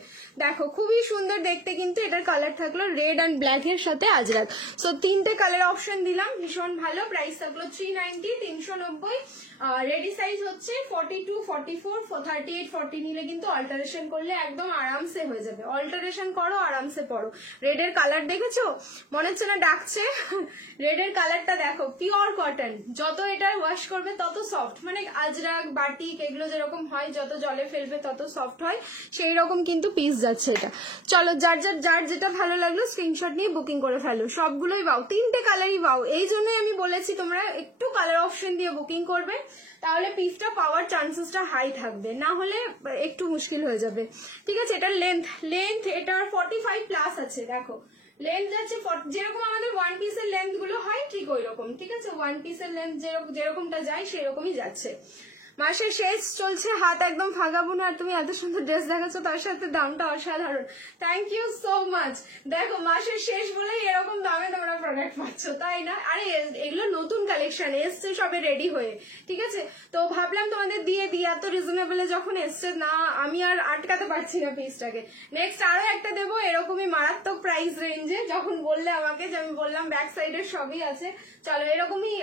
দেখো খুবই সুন্দর দেখতে, কিন্তু এটার কালার থাকলো রেড অ্যান্ড ব্ল্যাক এর সাথে আজরাক, সো তিনটে কালার অপশন দিলাম, ভীষণ ভালো। প্রাইস থাকলো 390 390। রেডি সাইজ হচ্ছে 42 44 38 40 নিলে কিন্তু অল্টারেশন করলে একদম আরামসে হয়ে যাবে, অল্টারেশন করো আরামসে পরো। রেডের কালার দেখেছো, মনে হচ্ছে না ডাকছে? রেডের কালারটা দেখো, পিওর কটন, যত এটা ওয়াশ করবে তত সফট, মানে আজরাক বাটিক এগুলো যেরকম হয় যত জলে ফেলবে তত সফট হয়, সেই রকম কিন্তু পিস যাচ্ছে এটা। চলো যার যেটা ভালো লাগলো স্ক্রিনশট নিয়ে বুকিং করে ফেলো, সবগুলোই পাও, তিনটে কালারই পাও। এই জন্যই আমি বলেছি তোমরা একটু কালার অপশন দিয়ে বুকিং করবে, তাহলে পিসটা পাওয়ার চান্সেসটা হাই থাকবে, না হলে একটু মুশকিল হয়ে যাবে, ঠিক আছে? এটার লেন্থ এটার 45 প্লাস আছে, দেখো লেন্থ যাচ্ছে যেরকম আমাদের ওয়ান পিসের লেন্থ গুলো হয় ঠিক ওই রকম, ঠিক আছে? ওয়ান পিসের লেন্থ যেরকমটা যায় সেরকমই যাচ্ছে। মাসের শেষ চলছে, হাত একদম ফাঁকা বোনো, আর তুমি এত সুন্দর ড্রেস দেখাচ্ছ, তার সাথে দামটা অসাধারণ, থ্যাংক ইউ সো মাচ। দেখো মাসের শেষ বলেই এরকম দামে তোমরা প্রোডাক্ট পাচ্ছ, তাই না? আরে এগুলো নতুন কালেকশন এসছে সবে রেডি হয়ে, ঠিক আছে? তো ভাবলাম তোমাদের দিয়ে এত রিজনেবলে যখন এসছে না, আমি আর আটকাতে পারছি না পিসটাকে। নেক্সট আরো একটা দেবো এরকমই মারাত্মক প্রাইস রেঞ্জে, যখন বললে আমাকে, যে আমি বললাম ব্যাক সাইডের সবই আছে। চলো এরকমই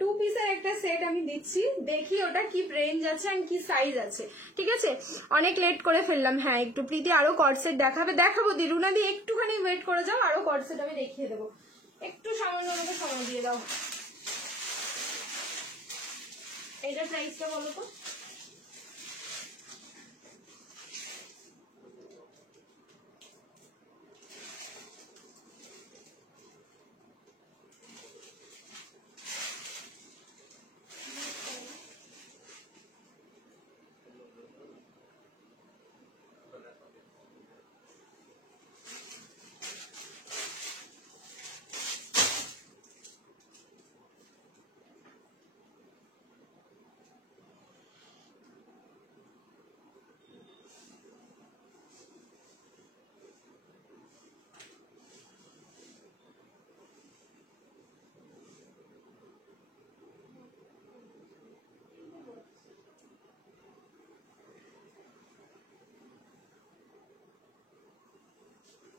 2 পিসের একটা সেট আমি দিচ্ছি, দেখি ওটা কি রেঞ্জ আছে আর কি সাইজ আছে, ঠিক আছে? অনেক লেট করে ফেললাম, হ্যাঁ একটু প্রীতি আরো কর্ডসেট দেখাবো দি, রুনা দি একটুখানি ওয়েট করে যাও, আরো কর্ডসেট আমি দেখিয়ে দেবো, একটু সামান্য আমাকে সময় দিয়ে দাও। এটার প্রাইসটা বলো তো?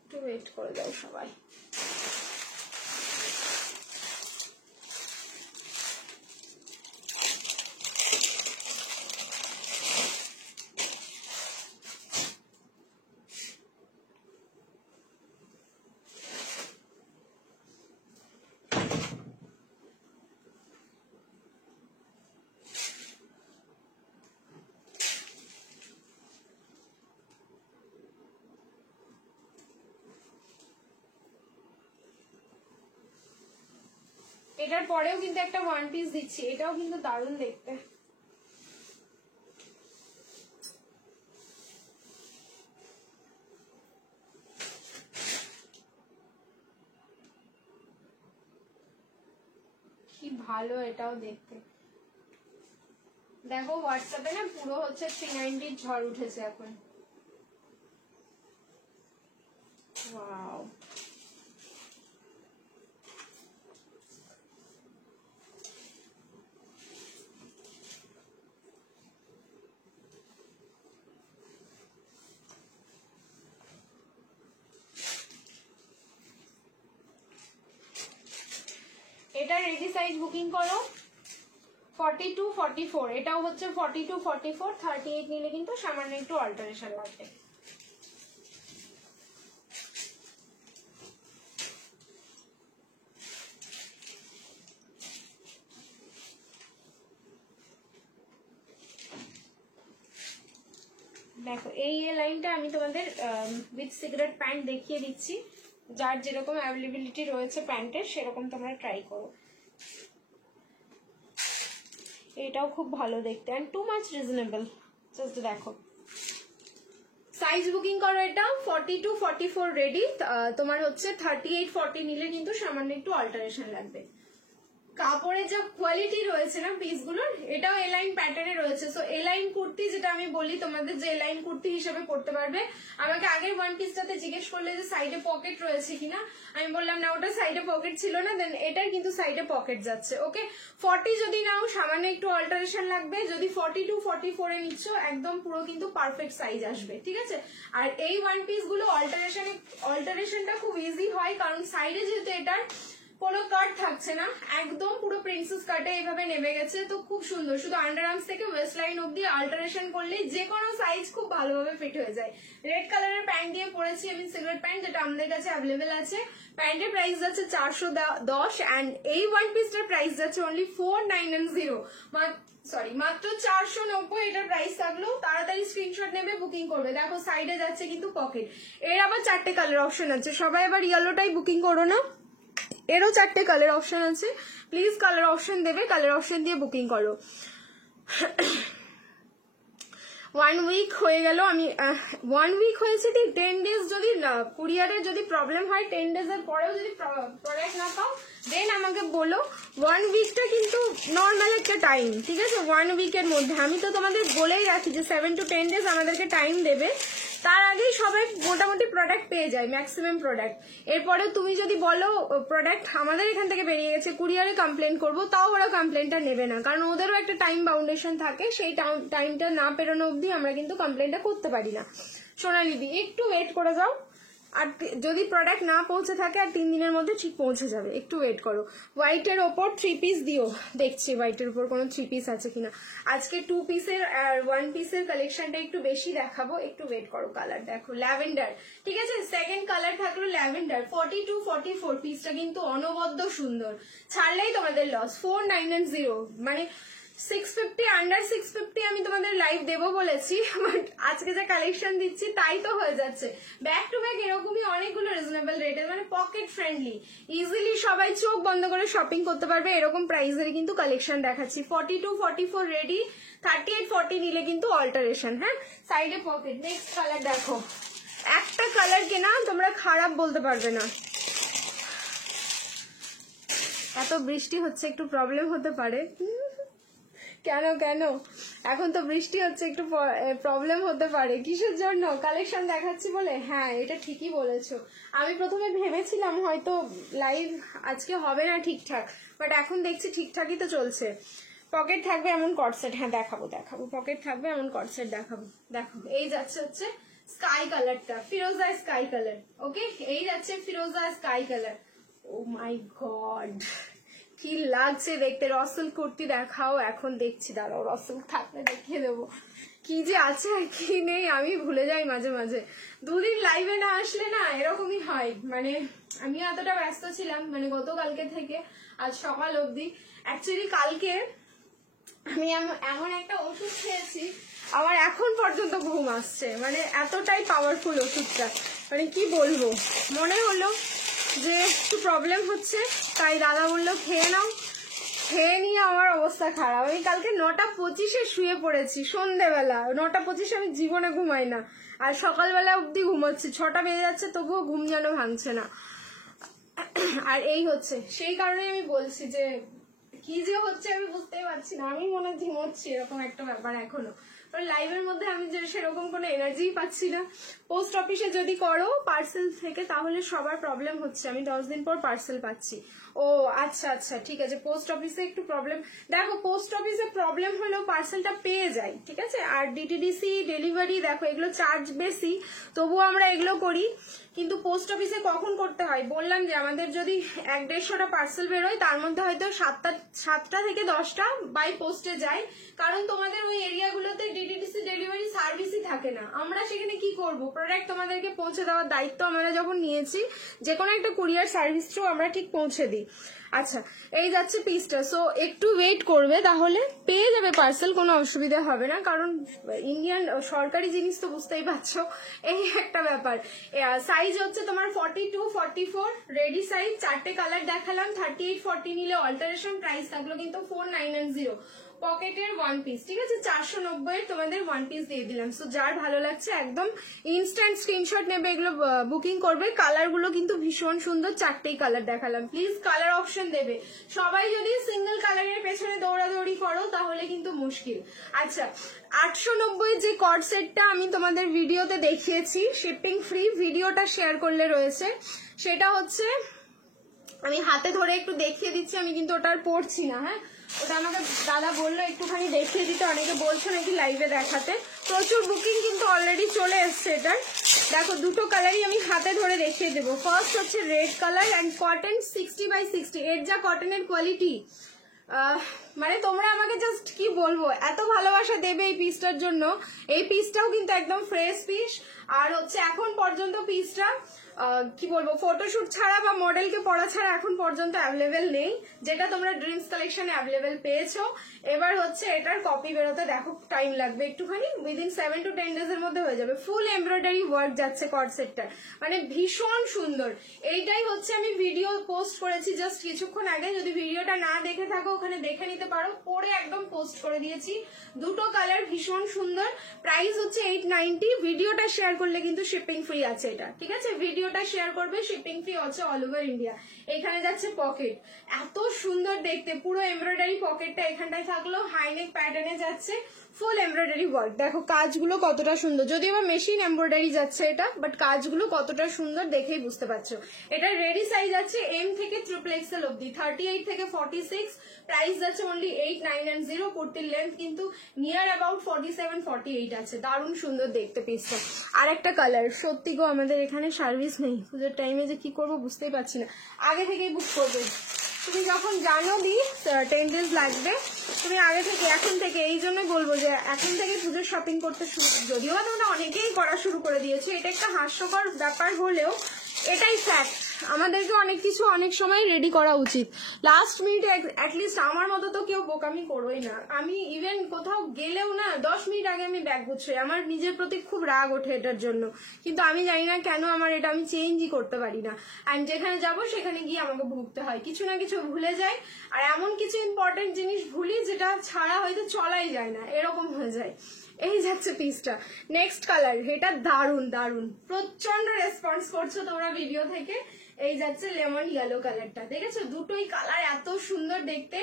একটু ওয়েট করে দাও সবাই। এটার পরেও কিন্তু একটা ওয়ান পিস দিচ্ছি, এটাও কিন্তু দারুণ দেখতে। ভালো এটাও দেখতে। দেখো হোয়াটসঅ্যাপে না পুরো হচ্ছে 390 ঝড় উঠেছে এখন। ওয়াও, এটা রেডি সাইজ বুকিং করো 42 44, এটাও হচ্ছে 42 44, 38 নিলে কিন্তু সামান্য একটু অল্টারেশন লাগবে। দেখো এই লাইনটা আমি তোমাদের উইথ সিগারেট প্যান্ট দেখিয়ে দিচ্ছি, যার যেরকম অ্যাভেলেবিলিটি রয়েছে প্যান্টের সেরকম তোমরা ট্রাই করো। এটাও খুব ভালো দেখতে and too much reasonable. Just দেখো সাইজ বুকিং করো, এটা 42 44 রেডি। তোমার হচ্ছে 38 40 নিলে কিন্তু সামান্য একটু অল্টারেশন লাগবে। কাপড়ের যা কোয়ালিটি রয়েছে না পিসগুলোর, এটাও এলাইন প্যাটার্নে রয়েছে। সো এলাইন কুর্তি যেটা আমি বলি তোমাদের, যে এলাইন কুর্তি হিসেবে পড়তে পারবে। আমাকে আগের ওয়ান পিসটাতে জিজ্ঞেস করলে যে সাইডে পকেট রয়েছে কিনা, আমি বললাম না ওটা সাইডে পকেট ছিল না, দেন এটার কিন্তু সাইডে পকেট যাচ্ছে। ওকে 40 যদি নাও সামান্য একটু অল্টারেশন লাগবে, যদি 42 44 এ নিচ্ছ একদম পুরো কিন্তু পারফেক্ট সাইজ আসবে, ঠিক আছে। আর এই ওয়ান পিস গুলো অল্টারেশনটা খুব ইজি হয়, কারণ সাইডে যেহেতু এটার কোনো কাট থাকছে না, একদম পুরো প্রিন্সেস কাটে এইভাবে নেমে গেছে, তো খুব সুন্দর। শুধু আন্ডার আর্মস থেকে ওয়েস্ট লাইন অব্দি অল্টারেশন করলে যে কোনো সাইজ খুব ভালোভাবে ফিট হয়ে যায়। রেড কালারের প্যান্ট দিয়ে পরেছি আমি, সিগারেট প্যান্ট, যেটা আমাদের কাছে অ্যাভেলেবেল আছে। প্যান্টের প্রাইস যাচ্ছে 410 অ্যান্ড এই ওয়ান পিসটার প্রাইস যাচ্ছে অনলি 4990, মাত্র 490 এটার প্রাইস থাকলো। তাড়াতাড়ি স্ক্রিনশট নেবে, বুকিং করবে। দেখো সাইডে যাচ্ছে কিন্তু পকেট। এর আবার 4টে কালার অপশন আছে, সবাই আবার ইয়েলোটাই বুকিং করো না, এরও 4টে কালার অপশন আছে। প্লিজ কালার অপশন দেবে, কালার অপশন দিয়ে বুকিং করো। 1 উইক হয়ে গেল, আমি 1 উইক হয়েছে ঠিক 10 ডেজ। যদি কুরিয়ারের যদি প্রবলেম হয় 10 ডেজের পরেও যদি প্রোডাক্ট না পাও দেন আমাকে বলো। 1 উইকটা কিন্তু নর্মাল একটা টাইম, ঠিক আছে। 1 উইকের মধ্যে আমি তো তোমাদের বলেই রাখি যে 7 to 10 ডেজ আমাদেরকে টাইম দেবে, তার আগেই সবাই মোটামুটি প্রোডাক্ট পেয়ে যায়, ম্যাক্সিমাম প্রোডাক্ট। এরপরে তুমি যদি বলো প্রোডাক্ট আমাদের এখান থেকে বেরিয়ে গেছে, কুরিয়ারে কমপ্লেন করবো, তাও ওরা কমপ্লেনটা নেবে না, কারণ ওদেরও একটা টাইম বাউন্ডেশন থাকে, সেই টাইমটা না পেরোনো অবধি আমরা কিন্তু কমপ্লেনটা করতে পারি না। সোনালি দি একটু ওয়েট করে যাও, আর যদি প্রোডাক্ট না পৌঁছে থাকে আর 3 দিনের মধ্যে ঠিক পৌঁছে যাবে, একটু ওয়েট করো। হোয়াইটের ওপর 3 পিস দিও, দেখছি হোয়াইটের উপর কোনো 3 পিস আছে কিনা। আজকে 2 পিসের আর 1 পিসের কালেকশনটা একটু বেশি দেখাবো, একটু ওয়েট করো। কালার দেখো ল্যাভেন্ডার, ঠিক আছে। সেকেন্ড কালার থাকলো ল্যাভেন্ডার। 42 44 পিসটা কিন্তু অনবদ্য সুন্দর, ছাড়লেই তোমাদের লস। 4990, মানে 650 আন্ডার 650 আমি তোমাদের লাইভ দেবো বলেছি, বাট আজকে যে কালেকশন দিচ্ছি তাই তো হয়ে যাচ্ছে। ব্যাক টু ব্যাক এরকমই অনেকগুলো রিজনেবল রেটে, মানে পকেট ফ্রেন্ডলি, ইজিলি সবাই চোখ বন্ধ করে শপিং করতে পারবে এরকম প্রাইসের কিন্তু কালেকশন দেখাচ্ছি। 42 44 রেডি, 38 40 নিলে কিন্তু অল্টারেশন। হ্যাঁ, সাইডে পকেট। নেক্সট কালার দেখো, একটা কালার কেনা তোমরা খারাপ বলতে পারবে না। এত বৃষ্টি হচ্ছে, একটু প্রবলেম হতে পারে। কেন কেন এখন তো বৃষ্টি হচ্ছে, একটু প্রবলেম হতে পারে। কিসের জন্য? কালেকশন দেখাচ্ছি বলে? হ্যাঁ, এটা ঠিকই বলেছো। আমি প্রথমে ভেবেছিলাম হয়তো লাইভ আজকে হবে না ঠিকঠাক, বাট এখন দেখছি ঠিকঠাকই তো চলছে। পকেট থাকবে এমন কটসেট, হ্যাঁ দেখাবো দেখাবো, পকেট থাকবে এমন কটসেট দেখাবো। দেখো এই যাচ্ছে হচ্ছে স্কাই কালারটা, ফিরোজা স্কাই কালার। ওকে, এই যাচ্ছে ফিরোজা স্কাই কালার। ও মাই গড, কি লাগছে দেখতে। রসুল কুর্তি দেখাও, এখন দেখছি, দাঁড়াও রসুল থাকলে দেখিয়ে দেবো। কি যে আছে আর কি নেই আমি ভুলে যাই মাঝে মাঝে। 2 দিন লাইভে না আসলে না এরকমই হয়, মানে আমি এতটা ব্যস্ত ছিলাম, মানে গতকালকে থেকে আজ সকাল অবধি। অ্যাকচুয়ালি কালকে আমি এমন একটা ওষুধ খেয়েছি, আমার এখন পর্যন্ত ঘুম আসছে, মানে এতটাই পাওয়ারফুল ওষুধটা, মানে কি বলবো। মনে হলো যে একটু প্রবলেম হচ্ছে, তাই দাদা বললো খেয়ে নাও, খেয়ে নিয়ে আমার অবস্থা খারাপ। আমি কালকে 9:25 শুয়ে পড়েছি, সন্ধ্যেবেলা 9:25 আমি জীবনে ঘুমাই না, আর সকালবেলা অবধি ঘুমোচ্ছি, 6টা বেজে যাচ্ছে তবুও ঘুম যেন ভাঙছে না। আর এই হচ্ছে সেই কারণে আমি বলছি যে কি যে হচ্ছে আমি বুঝতেই পারছি না, আমি মনে হয় ঝিমোচ্ছি, এরকম একটা ব্যাপার এখনো। লাইভের মধ্যে আমি যে সেরকম কোনো এনার্জি পাচ্ছি না। পোস্ট অফিসে যদি করো পার্সেল থেকে তাহলে সবার প্রবলেম হচ্ছে, আমি 10 দিন পর পার্সেল পাচ্ছি। ও আচ্ছা আচ্ছা ঠিক আছে, পোস্ট অফিসে একটু প্রবলেম। দেখো পোস্ট অফিসে প্রবলেম হলেও পার্সেলটা পেয়ে যাই, ঠিক আছে। আর ডিটিডিসি ডেলিভারি দেখো এগুলো চার্জ বেশি, তবুও আমরা এগুলো করি। কিন্তু পোস্ট অফিসে কখন করতে হয় বললাম যে আমাদের যদি 1-150টা পার্সেল বেরোয় তার মধ্যে হয়তো 7টা থেকে 10টা বাই পোস্টে যায়, কারণ তোমাদের ওই এরিয়াগুলোতে ডিটিডিসি ডেলিভারি সার্ভিসই থাকে না। আমরা সেখানে কি করব, প্রোডাক্ট তোমাদেরকে পৌঁছে দেওয়ার দায়িত্ব আমরা যখন নিয়েছি, যে কোনো একটা কুরিয়ার সার্ভিস থ্রু আমরা ঠিক পৌঁছে দিই। আচ্ছা এই যাচ্ছে পিসটা, সো একটু ওয়েট করবে, তাহলে পেয়ে যাবে পার্সেল, কোনো অসুবিধা হবে না। কারণ ইন্ডিয়ান সরকারি জিনিস তো বুঝতেই পারছো, এই একটা ব্যাপার। সাইজ হচ্ছে তোমার 42-44 রেডি সাইজ, 4টে কালার দেখালাম। 38-40 নিলে অল্টারেশন প্রাইস থাকলো কিন্তু 4990। পকেটের 1 পিস, ঠিক আছে, 490 তোমাদের 1 পিস দিয়ে দিলাম। সো যার ভালো লাগছে একদম ইনস্ট্যান্ট স্ক্রিনশট নেবে, এগুলো বুকিং করবে। কালার গুলো কিন্তু ভীষণ সুন্দর, 4টেই কালার দেখালাম। প্লিজ কালার অপশন দেবে, সবাই যদি সিঙ্গেল কালারের পেছনে দৌড়াদৌড়ি করো তাহলে কিন্তু মুশকিল। আচ্ছা 890 যে কর্ড সেটটা আমি তোমাদের ভিডিওতে দেখিয়েছি, শিপিং ফ্রি, ভিডিওটা শেয়ার করলে রয়েছে, সেটা হচ্ছে আমি হাতে ধরে একটু দেখিয়ে দিচ্ছি, আমি কিন্তু ওটা আর পড়ছি না। হ্যাঁ ওটা আমাকে দাদা বললো একটুখানি দেখিয়ে দিতে, অনেকে বলছো নাকি লাইভে দেখাতে। প্রচুর বুকিং কিন্তু অলরেডি চলে এসছে এটার। দেখো দুটো কালারই আমি হাতে ধরে দেখিয়ে দেবো। ফার্স্ট হচ্ছে রেড কালার অ্যান্ড কটন 60/60। এর যা কটনের কোয়ালিটি, মানে তোমরা আমাকে জাস্ট কি বলবো, এত ভালোবাসা দেবে এই পিসটার জন্য। এই পিসটাও কিন্তু একদম ফ্রেশ পিস, আর হচ্ছে এখন পর্যন্ত পিসটা কি বলবো ফটোশুট ছাড়া বা মডেলকে পরা ছাড়া এখন পর্যন্ত অ্যাভেলেবেল নেই, যেটা তোমরা ড্রিমস কালেকশনে অ্যাভেলেবেল পেয়েছো। এবার হচ্ছে এটার কপি বেরোতে দেখো টাইম লাগবে একটুখানি, উইদিন 7 to 10 ডেজ এর মধ্যে হয়ে যাবে। ফুল এমব্রয়ডারি ওয়ার্ক যাচ্ছে কর্ড সেটটার, মানে ভীষণ সুন্দর। এইটাই হচ্ছে আমি ভিডিও পোস্ট করেছি জাস্ট কিছুক্ষণ আগে, যদি ভিডিওটা না দেখে থাকো ওখানে দেখে নিতে পারো, পরে একদম পোস্ট করে দিয়েছি। দুটো কালার ভীষণ সুন্দর, প্রাইস হচ্ছে 890। ভিডিওটা শেয়ার করলে কিন্তু শিপিং ফ্রি আছে এটা, ঠিক আছে। ভিডিওটা শেয়ার করবে, শিপিং ফ্রি হচ্ছে অল ওভার ইন্ডিয়া। এখানে যাচ্ছে পকেট, এত সুন্দর দেখতে, পুরো এমব্রয়ডারি পকেটটা এখানটায় থাকলো, হাইনেক প্যাটার্নে যাচ্ছে, ফুল এমব্রয়ডারি ওয়ার্ক। দেখো কাজগুলো কতটা সুন্দর, যদিও বা মেশিন এমব্রয়ডারি যাচ্ছে এটা, বাট কাজগুলো কতটা সুন্দর দেখেই বুঝতে পারছো। এটা রেডি সাইজ আছে এম থেকে XXL অব্দি, 38 থেকে 46। প্রাইস যাচ্ছে অনলি 8990। কুর্তির লেন্থ কিন্তু নিয়ার অ্যাবাউট 47-48 আছে। দারুণ সুন্দর দেখতে পিসটা। আর একটা কালার, সত্যি গো আমাদের এখানে সার্ভিস নেই, পুজোর টাইমে যে কি করবো বুঝতেই পারছি না। আগে থেকেই বুক করবে, তুমি যখন জানো দি 10 ডেজ লাগবে, তুমি আগে থেকে এখন থেকে, এই জন্য বলবো যে এখন থেকে পুজোর শপিং করতে শুরু, যদিও তোমরা অনেকেই করা শুরু করে দিয়েছে, এটা একটা হাস্যকর ব্যাপার হলেও এটাই ফ্যাক্ট। আমাদেরকে অনেক কিছু অনেক সময় রেডি করা উচিত। লাস্ট মিনিটে অ্যাটলিস্ট আমার মতো তো কেউ বোকামি করোই না। আমি ইভেন কোথাও গেলেও না 10 মিনিট আগে আমি ব্যাগ গুছাই, আমার নিজের প্রতি খুব রাগ ওঠে এটার জন্য, কিন্তু আমি জানি না কেন আমার এটা আমি চেঞ্জই করতে পারি না। অ্যান্ড যেখানে যাব সেখানে গিয়ে আমাকে ভুগতে হয়, কিছু না কিছু ভুলে যাই, আর এমন কিছু ইম্পর্টেন্ট জিনিস ভুলি যেটা ছাড়া হয়তো চলাই যায় না, এরকম হয়ে যায়। এই যাচ্ছে পিসটা। নেক্সট কালার, এটা দারুন দারুন, প্রচন্ড রেসপন্স করছো তোমরা ভিডিও থেকে। এই যাচ্ছে লেমন ইয়েলো কালারটা, দেখেছো দুটোই কালার এত সুন্দর দেখতে।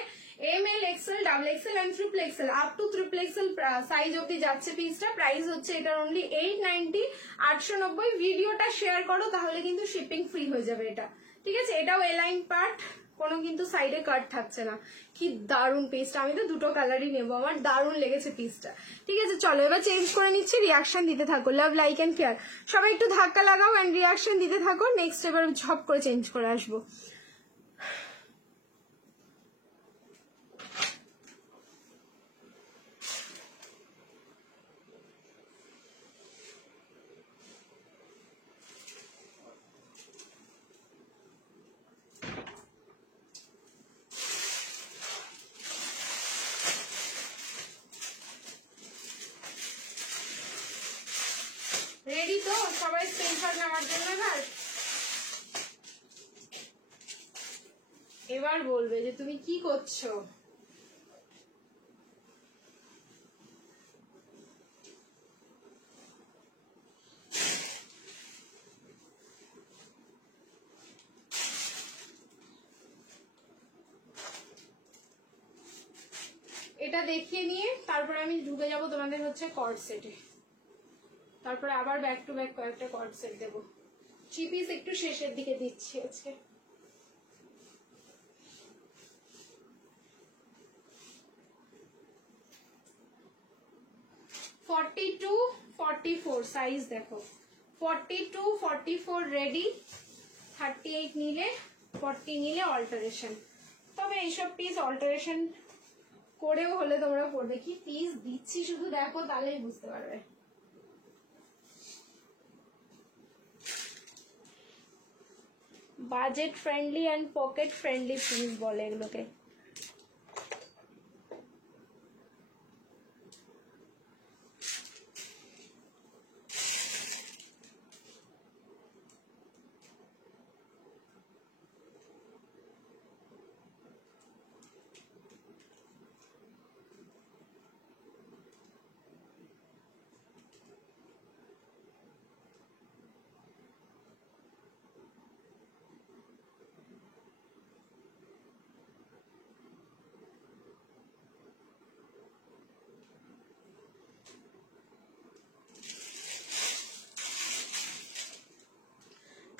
ML, XL, XXL and XXL, up to XXL size অব্দি যাচ্ছে পিসটা। প্রাইস হচ্ছে এটার অনলি 890, 890। ভিডিওটা শেয়ার করো তাহলে কিন্তু শিপিং ফ্রি হয়ে যাবে এটা, ঠিক আছে। এটাও এলাইন পার্ট, কোনো কিন্তু সাইডে কাট থাকছে না। কি দারুন পিসটা, আমি তো দুটো কালারই নেবো, আমার দারুন লেগেছে পিসটা। ঠিক আছে চলো এবার চেঞ্জ করে নিচ্ছি, রিয়াকশন দিতে থাকো। লাভ, লাইক অ্যান্ড কেয়ার, সবাই একটু ধাক্কা লাগাও অ্যান্ড রিয়াকশন দিতে থাকো। নেক্সট এবার ঝপ করে চেঞ্জ করে আসবো। রেডি তো সবাই স্ক্রিনশট নেওয়ার জন্য? এবার বলবে যে তুমি কি করছো। এটা দেখিয়ে নিয়ে তারপরে আমি ঢুকে যাব তোমাদের হচ্ছে কর্ড সেটে, তারপরে আবার ব্যাক টু ব্যাক কয়েকটা কর্ড সেট দেবো। 3 পিস একটু শেষের দিকে দিচ্ছি আজকে। $42, $44 সাইজ দেখো, 42, $44 রেডি, 38 নিলে 40 নিলে অল্টারেশন। তবে এইসব পিস অল্টারেশন করেও হলে তোমরা পড়বে, কি পিস দিচ্ছি শুধু দেখো তাহলেই বুঝতে পারবে। Budget friendly and pocket friendly piece বলে এগুলোকে।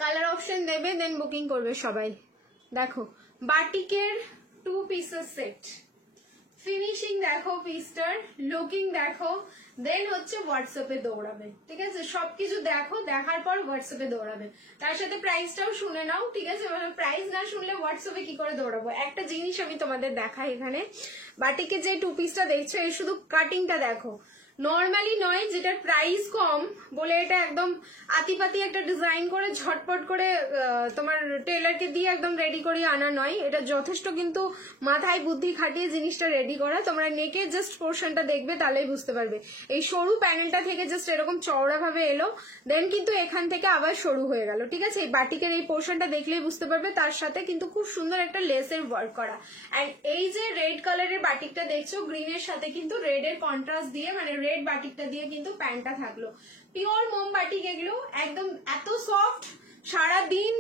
কালার অপশন দেবে, দেন বুকিং করবে সবাই। দেখো বাটিকের 2 পিসের সেট, ফিনিশিং দেখো পিসটার, লুকিং দেখো, দেন হচ্ছে হোয়াটসঅ্যাপে দৌড়াবে, ঠিক আছে? সবকিছু দেখো, দেখার পর হোয়াটসঅ্যাপে দৌড়াবে। তার সাথে প্রাইসটাও শুনে নাও, ঠিক আছে? মানে প্রাইস না শুনলে হোয়াটসঅ্যাপে কি করে দৌড়াবো। একটা জিনিস আমি তোমাদের দেখাই, এখানে বাটিকের যে 2 পিসটা দেখছো এর শুধু কাটিংটা দেখো, নর্মালি নয়, যেটার প্রাইস কম বলে এটা একদম আতিপাতি একটা ডিজাইন করে ঝটপট করে তোমার টেলারকে দিয়ে একদম রেডি করিয়ে আনা নয়। এটা যথেষ্ট কিন্তু মাথায় বুদ্ধি খাটিয়ে জিনিসটা রেডি করা। তোমরা নেকের জাস্ট পোর্শনটা দেখবে তাহলেই বুঝতে পারবে। এই সরু প্যানেলটা থেকে জাস্ট এরকম চওড়া ভাবে এলো, দেন কিন্তু এখান থেকে আবার সরু হয়ে গেল, ঠিক আছে? এই বাটিকের এই পোর্শনটা দেখলেই বুঝতে পারবে। তার সাথে কিন্তু খুব সুন্দর একটা লেসের ওয়ার্ক করা। অ্যান্ড এই যে রেড কালারের বাটিকটা দেখছো, গ্রিনের সাথে কিন্তু রেড এর কন্ট্রাস্ট দিয়ে, মানে রেড বাটিকটা দিয়ে কিন্তু প্যান্টটা থাকলো। পিওর মোম বাটিক এগুলো, একদম এত সফট, সারাদিন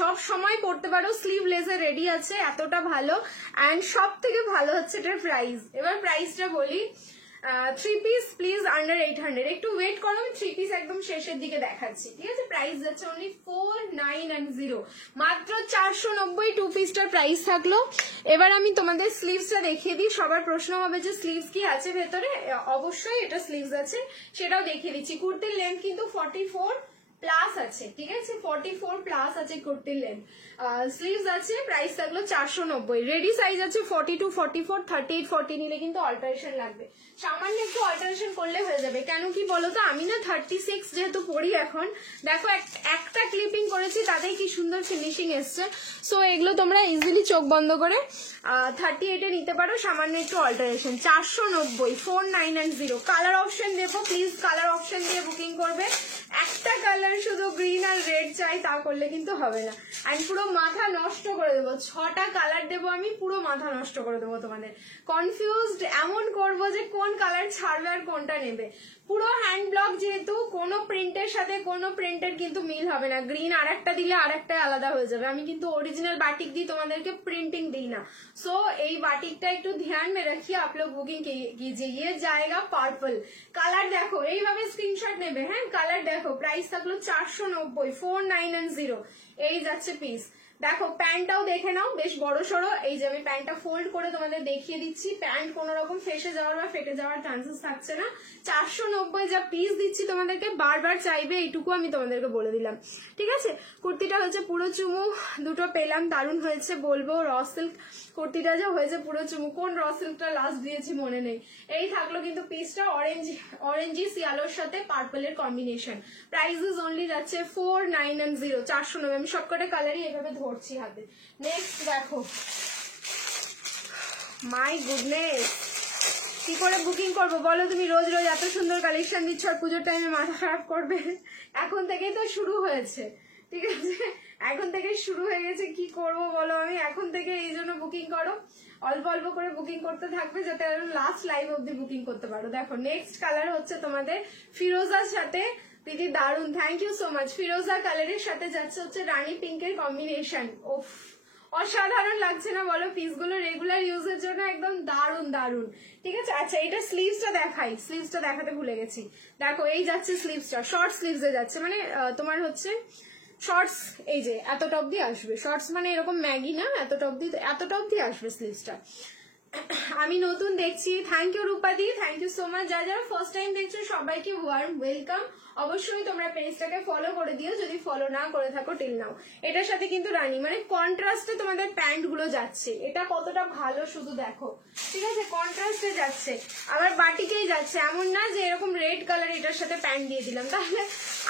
সব সময় পড়তে পারো, স্লিভলেসে রেডি আছে, এতটা ভালো। অ্যান্ড সব থেকে ভালো হচ্ছে এটার প্রাইস। এবার প্রাইসটা বলি, 3 পিস প্লিজ আন্ডার 800, একটু ওয়েট করো, আমি 3 পিস একদম শেষের দিকে দেখাচ্ছি, ঠিক আছে? প্রাইস যাচ্ছে অনলি 490, মাত্র 490 2 পিসটার প্রাইস থাকলো। এবার আমি তোমাদের স্লিভসটা দেখিয়ে দিই। সবার প্রশ্ন হবে যে স্লিভস কি আছে ভেতরে, অবশ্যই এটা স্লিভস আছে, সেটাও দেখিয়ে দিচ্ছি। কুর্তির লেন্থ কিন্তু 44 প্লাস আছে, ঠিক আছে? 44 প্লাস আছে কুর্তির লেন্থ, স্লিভস আছে, প্রাইস থাকলো 490। রেডি সাইজ আছে 42, 44, 38, 40 নিলে কিন্তু অল্টারেশন লাগবে, সামান্য একটু অল্টারেশন করলে হয়ে যাবে। কেন কি বলতো, আমি না 36 যেহেতু পরি এখন, দেখো একটা ক্লিপিং করেছি তাতেই কি সুন্দর ফিনিশিং এসছে। সো এগুলো তোমরা ইজিলি চোখ বন্ধ করে 38-এ নিতে পারো, সামান্য একটু অল্টারেশন। 490, 490। কালার অপশন দেবো, প্লিজ কালার অপশন দিয়ে বুকিং করবে। একটা কালার শুধু গ্রিন আর রেড চাই, তা করলে কিন্তু হবে না। আমি পুরো মাথা নষ্ট করে দেবো, 6টা কালার দেবো আমি, পুরো মাথা নষ্ট করে দেবো তোমাদের। কনফিউজড এমন করবো যে কোন কালার ছাড়বে আর কোনটা নেবে। পুরো হ্যান্ড ব্লক, যেহেতু কোনো প্রিন্টের সাথে কোনো প্রিন্টের কিন্তু মিল হবে না। গ্রিন আর একটা দিলে আর একটা আলাদা হয়ে যাবে। আমি কিন্তু অরিজিনাল বাটিক দিই, তোমাদেরকে প্রিন্টিং দিই না। सो এই বাটিকটা একটু ध्यान में रखिए, आप लोग बुकिंग कीजिए। ये जाएगा पर्पल কালার, দেখো এইভাবে স্ক্রিনশট নেবে। হ্যাঁ, কালার দেখো, প্রাইস থাকলো 490, 490। এই যাচ্ছে পিস। দেখো প্যান্টটাও দেখে নাও, বেশ বড় সড়ো। এই যে আমি প্যান্টটা ফোল্ড করে তোমাদের দেখিয়ে দিচ্ছি, প্যান্ট কোনো রকম ফেসে যাওয়ার বা ফেটে যাওয়ার চান্সেস থাকছে না। 490 যা পিস দিচ্ছি তোমাদেরকে, বারবার চাইবে এইটুকু আমি তোমাদেরকে বলে দিলাম, ঠিক আছে? কুর্তিটা হচ্ছে পুরো চুমু, দুটো পেলাম, দারুণ হয়েছে বলবো। র সিল্ক কুর্তিটা যে হয়েছে পুরো চুমু, কোন র সিল্কটা লাস্ট দিয়েছি মনে নেই। এই থাকলো কিন্তু পিসটা, অরেঞ্জি সিয়ালোর সাথে পার্পলের কম্বিনেশন। প্রাইসেস অনলি যাচ্ছে 490, 490। আমি সবকটা কালারই এভাবে ধরছি হাতে। নেক্সট দেখো, মাই গুডনেস, কি করে বুকিং করবো বলো তুমি? রোজ রোজ এত সুন্দর কালেকশন দিচ্ছ আর পুজোর টাইমে মাথা খারাপ করবে? এখন থেকেই তো শুরু হয়েছে, ঠিক আছে? এখন থেকে শুরু হয়ে গেছে, কি করবো বলো? আমি এখন থেকে এই জন্য বুকিং করো, অল্প অল্প করে বুকিং করতে থাকবে যাতে লাস্ট লাইভ অব্দি বুকিং করতে পারো। দেখো নেক্সট কালার হচ্ছে তোমাদের ফিরোজার সাথে, দিদি দারুন, থ্যাংক ইউ সো মাচ। ফিরোজা কালারের সাথে যাচ্ছে হচ্ছে রানী পিঙ্কের কম্বিনেশন। ওফ, অসাধারণ লাগছে না বলো? পিসগুলো রেগুলার ইউজের জন্য একদম দারুণ দারুণ। ঠিক আছে, আচ্ছা এটা স্লিভসটা দেখাই, স্লিভসটা দেখাতে ভুলে গেছি। দেখো এই যাচ্ছে স্লিভসটা, শর্ট স্লিভসে যাচ্ছে, মানে তোমার হচ্ছে শর্টস, এই যে এতটা অব্দি আসবে শর্টস, মানে এরকম ম্যাগি না, এতটা অব্দি আসবে স্লিভসটা। আমি নতুন দেখছি, thank you Rupadi, thank you so much. যারা যারা ফার্স্ট টাইম দেখছো সবাইকে ওয়ার্ম ওয়েলকাম। অবশ্যই তোমরা পেজটাকে ফলো করে দিও যদি ফলো না করে থাকো টিল নাও। এটার সাথে কিন্তু রানি, মানে কন্ট্রাস্টে তোমাদের প্যান্ট গুলো যাচ্ছে, এটা কতটা ভালো শুধু দেখো। ঠিক আছে, কন্ট্রাস্টে যাচ্ছে, আবার বাটিকেই যাচ্ছে, এমন না যে এরকম রেড কালার এটার সাথে প্যান্ট দিয়ে দিলাম তাহলে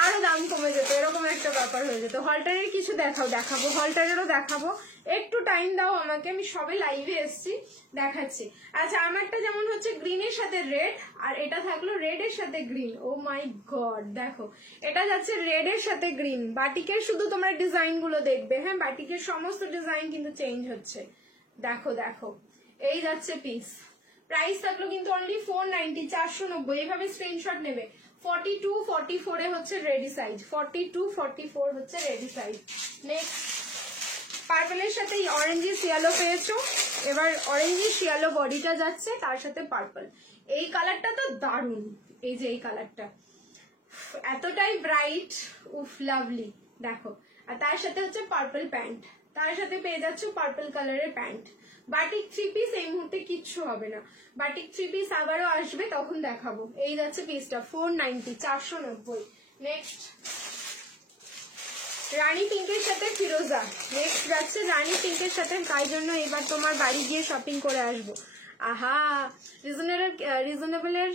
আরো দাম কমে যেত, এরকম একটা ব্যাপার হয়ে যেত। হলটারের কিছু দেখাবো, হলটারেরও দেখাবো, একটু টাইম দাও আমাকে, আমি সবে লাইভে এসছি, দেখাচ্ছি। আচ্ছা আমারটা যেমন হচ্ছে গ্রিনের সাথে রেড, আর এটা থাকলো রেড এর সাথে গ্রিন। ও মাই গড, দেখো এটা যাচ্ছে রেড এর সাথে গ্রিন। বাটিকের শুধু তোমরা ডিজাইন গুলো দেখবে, হ্যাঁ বাটিকের সমস্ত ডিজাইন কিন্তু চেঞ্জ হচ্ছে। দেখো দেখো এই যাচ্ছে পিস, প্রাইস থাকলো কিন্তু অনলি 490, 490। এইভাবে স্ক্রিনশট নেবে। 42, 44 এ হচ্ছে রেডি সাইজ, 42, 44 হচ্ছে রেডি সাইজ। নেক্সট পার্পলের সাথে অরেঞ্জিস ইয়েলো পেয়েছো, এবার অরেঞ্জিস ইয়েলো বডিটা যাচ্ছে, তার সাথে পার্পল। এই কালারটা তো দারুণ, এই যে এই কালারটা এতটাই ব্রাইট, উফ লাভলি। দেখো, আর তার সাথে হচ্ছে পার্পল প্যান্ট, তার সাথে পেয়ে যাচ্ছ পার্পল কালারের প্যান্ট। বাটিক থ্রি পিস এই মুহূর্তে কিচ্ছু হবে না, বাটিক থ্রি পিস আবারও আসবে তখন দেখাবো। এই যাচ্ছে পিসটা 490, 490। নেক্সট রানী পিঙ্কের সাথে ফিরোজা, নেক্সট যাচ্ছে রানী পিঙ্কের সাথে, তাই জন্য এবার তোমার বাড়ি গিয়ে শপিং করে আসবো। আহা, রিজনেবলের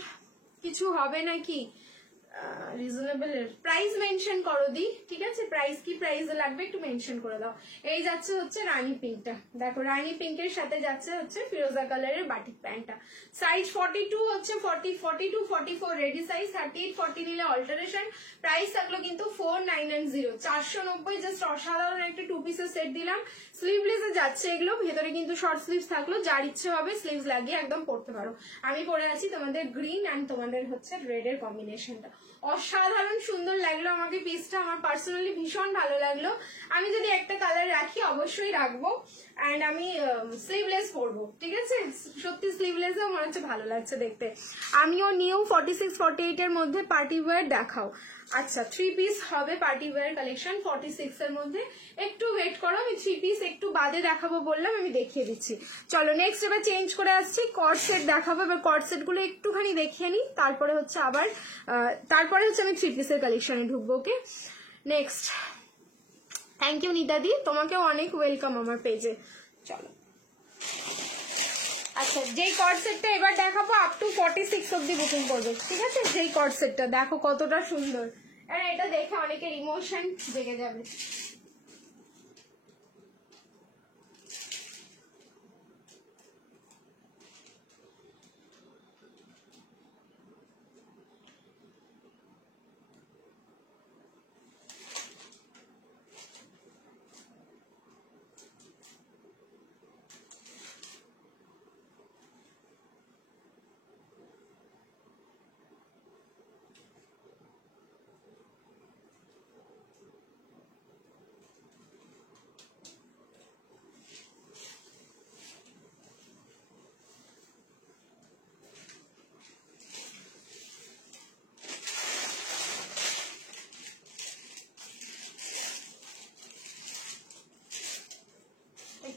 কিছু হবে নাকি? রিজনেবলের প্রাইস মেনশন করো দি, ঠিক আছে? প্রাইস কি প্রাইস লাগবে একটু মেনশন করে দাও। এই যাচ্ছে হচ্ছে রানী পিঙ্কটা, দেখো রানী পিঙ্কের সাথে যাচ্ছে হচ্ছে ফিরোজা কালারের বাটিক প্যান্টটা। সাইজ 42 হচ্ছে 40, 42, 44 রেডি সাইজ, 38, 40 নিলে অল্টারেশন। প্রাইস থাকলো কিন্তু 490, 490। জাস্ট অসাধারণ একটা টু পিসের সেট দিলাম। স্লিভলেসে যাচ্ছে এগুলো, ভেতরে কিন্তু শর্ট স্লিভস থাকলো, যার ইচ্ছে হবে স্লিভস লাগিয়ে একদম পরতে পারো। আমি পরে আছি তোমাদের গ্রিন অ্যান্ড তোমাদের হচ্ছে রেড এর কম্বিনেশনটা। অসাধারণ সুন্দর লাগলো আমাকে পিসটা, আমার পার্সোনালি ভীষণ ভালো লাগলো। আমি যদি একটা কালার রাখি অবশ্যই রাখবো, অ্যান্ড আমি স্লিভলেস পরবো, ঠিক আছে? সত্যি স্লিভলেসও মনে হচ্ছে ভালো লাগছে দেখতে। আমিও নিউ 46, 48 এর মধ্যে পার্টি ওয়্যার দেখাও। আচ্ছা, থ্রি পিস হবে পার্টি ওয়্যার কালেকশন 46 এর মধ্যে, একটু ওয়েট করো, আমি থ্রি পিস একটু বাদে দেখাবো বললাম, আমি দেখিয়ে দিচ্ছি। চলো নেক্সট এবার চেঞ্জ করে আসছি, কর্ড সেট দেখাবো। এবার কর্ড সেট গুলো একটুখানি দেখিয়ে নিই, তারপরে হচ্ছে আবার তারপরে হচ্ছে আমি থ্রি পিসের কালেকশনে ঢুকবো। ওকে, নেক্সট থ্যাংক ইউ নিতাদি, তোমাকেও অনেক ওয়েলকাম আমার পেজে। চলো আচ্ছা, যেই কর্ড সেটটা এবার দেখাবো আপ টু 46 অব্দি বুকিং করবে, ঠিক আছে? যেই কর্ড সেটটা দেখো কতটা সুন্দর, আর এটা দেখে অনেকের ইমোশন জেগে যাবে।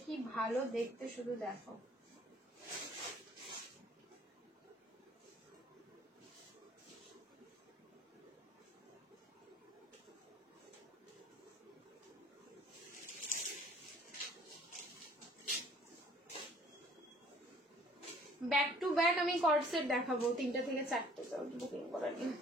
কি ভালো দেখতে শুধু দেখো। ব্যাক টু ব্যাক আমি কর্ড সেট দেখাবো 3টা থেকে 4টে বুকিং করার নিয়ে।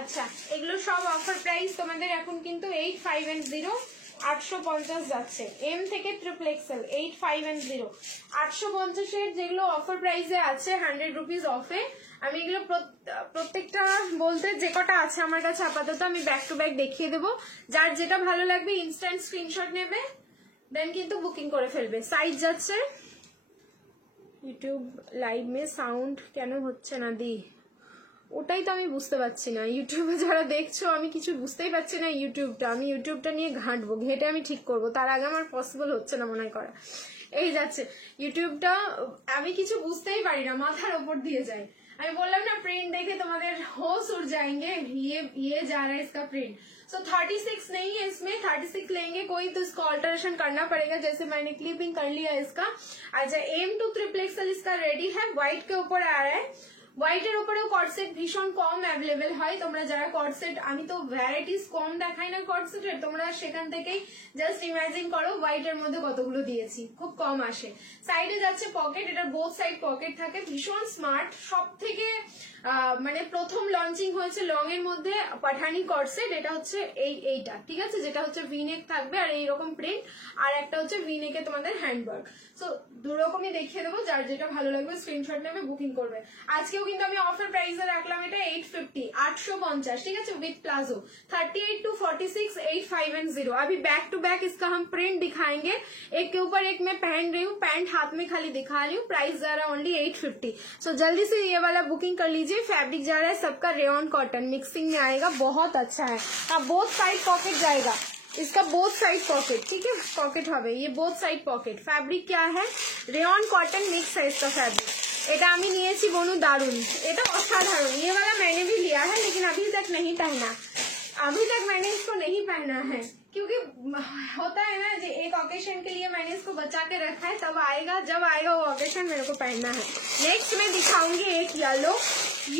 আচ্ছা, এগুলো সব অফার প্রাইস তোমাদের এখন কিন্তু 8510, 850 যাচ্ছে। এম থেকে ট্রিপল এক্সেল 8510, 850 এর যেগুলো অফার প্রাইসে আছে 100 রুপিস অফে। আমি এগুলো প্রত্যেকটা বলতে যে কটা আছে আমার কাছে আপাতত আমি ব্যাক টু ব্যাক দেখিয়ে দেবো। যার যেটা ভালো লাগবে ইনস্ট্যান্ট স্ক্রিনশট নেবে, দেন কিন্তু বুকিং করে ফেলবে। সাইজ যাচ্ছে, ইউটিউব লাইভ মে সাউন্ড কেন হচ্ছে না দি, ওটাই তো আমি বুঝতে পারছি না। ইউটিউবে যারা দেখছো আমি কিছু বুঝতেই পারছি না। আমি ইউটিউবটা নিয়ে ঘাঁটবো, ঘেঁটে আমি ঠিক করব, তার আগে আমার পসিবল হচ্ছে না মনে হয় করা। এই যাচ্ছে ইউটিউবটা, আমি কিছু বুঝতেই পারি না, মাথার ওপর দিয়ে যায়। আমি বললাম ना प्रिंट देखे तुम्हारे होश उड़ जाएंगे, ये जा रहा है इसका प्रिंट। सो 36 नहीं है इसमें, 36 लेंगे कोई तो इसको ऑल्टरेशन करना पड़ेगा। जैसे मैंने क्लिपिंग कर लिया इसका। अच्छा M2 ट्रिपल एक्सल इसका रेडी है, व्हाइट के ऊपर आ रहा है। হোয়াইটের উপরেও কর্ডসেট ভীষণ কম অ্যাভেলেবেল হয়। তোমরা যারা কর্ডসেট, আমি তো ভ্যারাইটিস কম দেখাই না কর্ডসেটের, তোমরা সেখান থেকেই জাস্ট ইমাজিন করো হোয়াইটের মধ্যে কতগুলো দিয়েছি, খুব কম আসে। সাইডে যাচ্ছে পকেট, এটা বোথ সাইড পকেট থাকে, ভীষণ স্মার্ট। সব থেকে মানে প্রথম লঞ্চিং হয়েছে লং এর মধ্যে পাঠানি কর্ডসেট। এটা হচ্ছে এইটা, ঠিক আছে, যেটা হচ্ছে ভিনেক থাকবে আর এইরকম প্রিন্ট, আর একটা হচ্ছে ভিনেকে তোমাদের হ্যান্ডওয়ার্ক। সো দুরকমই দেখিয়ে দেবো, যার যেটা ভালো লাগবে স্ক্রিনশট নেবে, বুকিং করবে। আজকেও কিন্তু আমি অফার প্রাইসে রাখলাম এটা 850, 850, ठीक है, विद प्लाजो 38 to 46, 8510। अभी बैक टू बैक इसका हम प्रिंट दिखाएंगे, एक के ऊपर एक मैं पहन रही हूँ, पैंट हाथ में खाली दिखा रही हूँ। प्राइस जा रहा है ओनली 850। सो जल्दी से ये वाला बुकिंग कर लीजिए। फैब्रिक जा रहा है सबका रेयन कॉटन मिक्सिंग में आएगा, बहुत अच्छा है। अब बोथ साइड पॉकेट जाएगा इसका, बोथ साइड पॉकेट, ठीक है, पॉकेट হবে, ये बोथ साइड पॉकेट। फैब्रिक क्या है, रेयन कॉटन मिक्स है इसका फैब्रिक। এটা আমি নিয়েছি বনু, দারুন, এটা অসাধারণ। ये वाला मैंने भी लिया है लेकिन अभी तक नहीं पहना, अभी तक मैंने इसको नहीं पहना है, क्योंकि होता है ना जो एक ओकेशन के लिए मैंने इसको बचा के रखा है, तब आएगा, जब आएगा वो ओकेशन मेरे को पहनना है। नेक्स्ट मैं दिखाऊंगी एक येलो,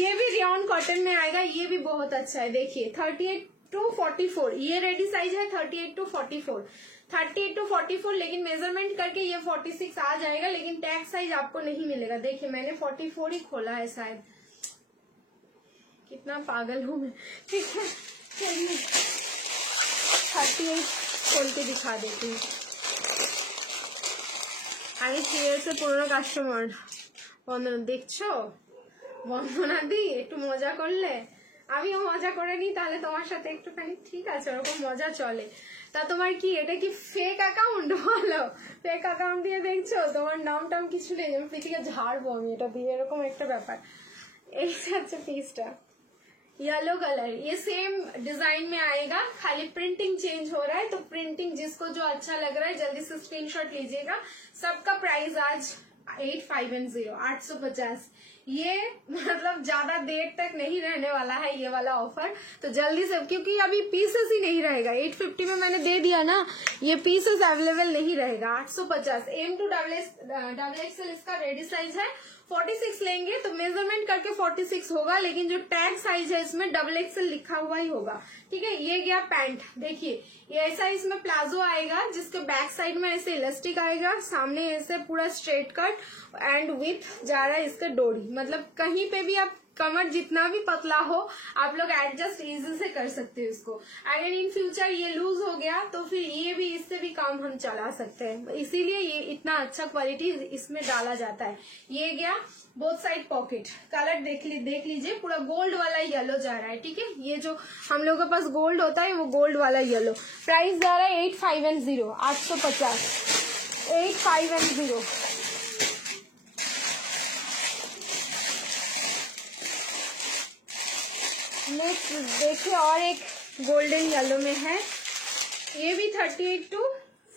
ये भी रेयन कॉटन में आएगा, ये भी बहुत अच्छा है। देखिए 38 to 44, ये रेडी साइज है 38 to 44, 38 to 44, लेकिन मेजरमेंट करके ये 46 आ जाएगा, लेकिन टैग साइज आपको नहीं मिलेगा। देखिए मैंने 44 ही खोला है शायद, कितना पागल हूँ मैं, ठीक है। चलिए 38 खोल के दिखा देती हूँ। আমি সিরিয়াসে পুরনো কাস্টমার। বন্দনা দেখছো, বন্দনা দি একটু মজা করলে, আমিও মজা করে নি, তাহলে তোমার সাথে একটুখানি, ঠিক আছে, ওরকম মজা চলে। তা তোমার কি এটা কি ফেক অ্যাকাউন্ট? বলো, ফেক অ্যাকাউন্ট দিয়ে দেখছো, তোমার নাম টাম কিছু নেই, আমি পিটিকে ঝাড়বো আমি এটা দিয়ে, এরকম একটা ব্যাপার। এই হচ্ছে পিসটা, येलो कलर, ये सेम डिजाइन में आएगा, खाली प्रिंटिंग चेंज हो रहा है। तो प्रिंटिंग जिसको जो अच्छा लग रहा है जल्दी से स्क्रीनशॉट लीजिएगा। सबका प्राइस आज 850, 850। ये मतलब ज्यादा देर तक नहीं रहने वाला है ये वाला ऑफर, तो जल्दी से, क्योंकि अभी पीसेस ही नहीं रहेगा। 850 में मैंने दे दिया ना, ये पीसेस अवेलेबल नहीं रहेगा। 850 M2 डबल एक्सएल इसका रेडी साइज है। 46 लेंगे तो मेजरमेंट करके 46 होगा, लेकिन जो टैग साइज है इसमें डबल एक्सएल लिखा हुआ ही होगा, ठीक है। ये गया पैंट, देखिए ये ऐसा इसमें प्लाजो आएगा, जिसके बैक साइड में ऐसे इलास्टिक आएगा, सामने ऐसे पूरा स्ट्रेट कट एंड विथ जा रहा है इसका डोरी। मतलब कहीं पे भी आप कमर जितना भी पतला हो आप लोग एडजस्ट इजी से कर सकते हो इसको। अगर इन फ्यूचर ये लूज हो गया तो फिर ये भी, इससे भी काम हम चला सकते हैं, इसीलिए ये इतना अच्छा क्वालिटी इसमें डाला जाता है। ये गया बोथ साइड पॉकेट, कलर देख लीजिए, पूरा गोल्ड वाला येलो जा रहा है, ठीक है। ये जो हम लोगों के पास गोल्ड होता है वो गोल्ड वाला येलो। प्राइस जा रहा है 850, 850, 850। नेक्स्ट देखिए और एक गोल्डन येलो में है, ये भी 38 to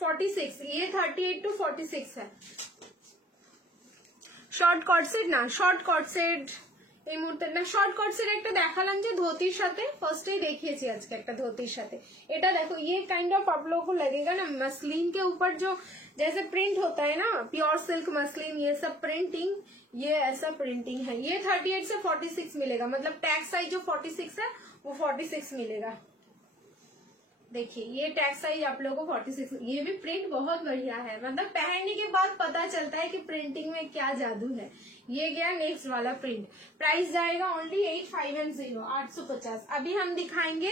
46, ये 38 to 46 है। শর্ট কটসেট না, শর্ট কটসেট এই মুহূর্তে না, শর্ট কটসেট একটা দেখালাম যে ধोतीর সাথে, ফার্স্টেই দেখিয়েছি আজকে একটা ধोतीর সাথে। এটা দেখো, ये काइंड ऑफ आप लोगों को लगेगा ना मसलिन के ऊपर जो जैसे प्रिंट होता है ना, प्योर सिल्क मसलिन, ये सब प्रिंटिंग, ये ऐसा प्रिंटिंग है। ये 38 से 46 मिलेगा, मतलब टैग साइज जो 46 है वो 46 मिलेगा। देखिए ये टैग साइज आप लोगों को 46, ये भी प्रिंट बहुत बढ़िया है, मतलब पहनने के बाद पता चलता है कि प्रिंटिंग में क्या जादू है। ये गया नेक्स्ट वाला प्रिंट, प्राइस जाएगा ओनली 850, 850। अभी हम दिखाएंगे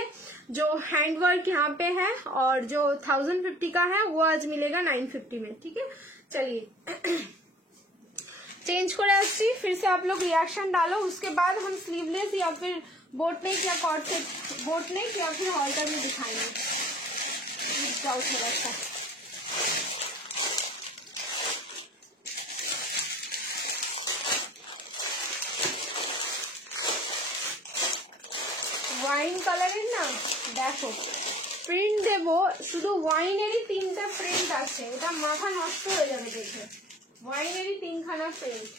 जो हैंडवर्क यहाँ पे है, और जो 1050 का है वो आज मिलेगा 950 में, ठीक है। चलिए चेंज করে আসছি, फिर से आप लोग रिएक्शन डालो, उसके बाद हम स्लीवलेस या फिर बोटनेक या कॉर्डसेट, बोटनेक या फिर हॉल्टर में दिखाएंगे। जाओ थोड़ा सा। দেখো প্রিন্ট দেবো, শুধু ওয়াইনেরই 3টা প্রিন্ট আছে, এটা মাথা নষ্ট হয়ে যাবে দেখে। ওয়াইনেরই 3খানা print.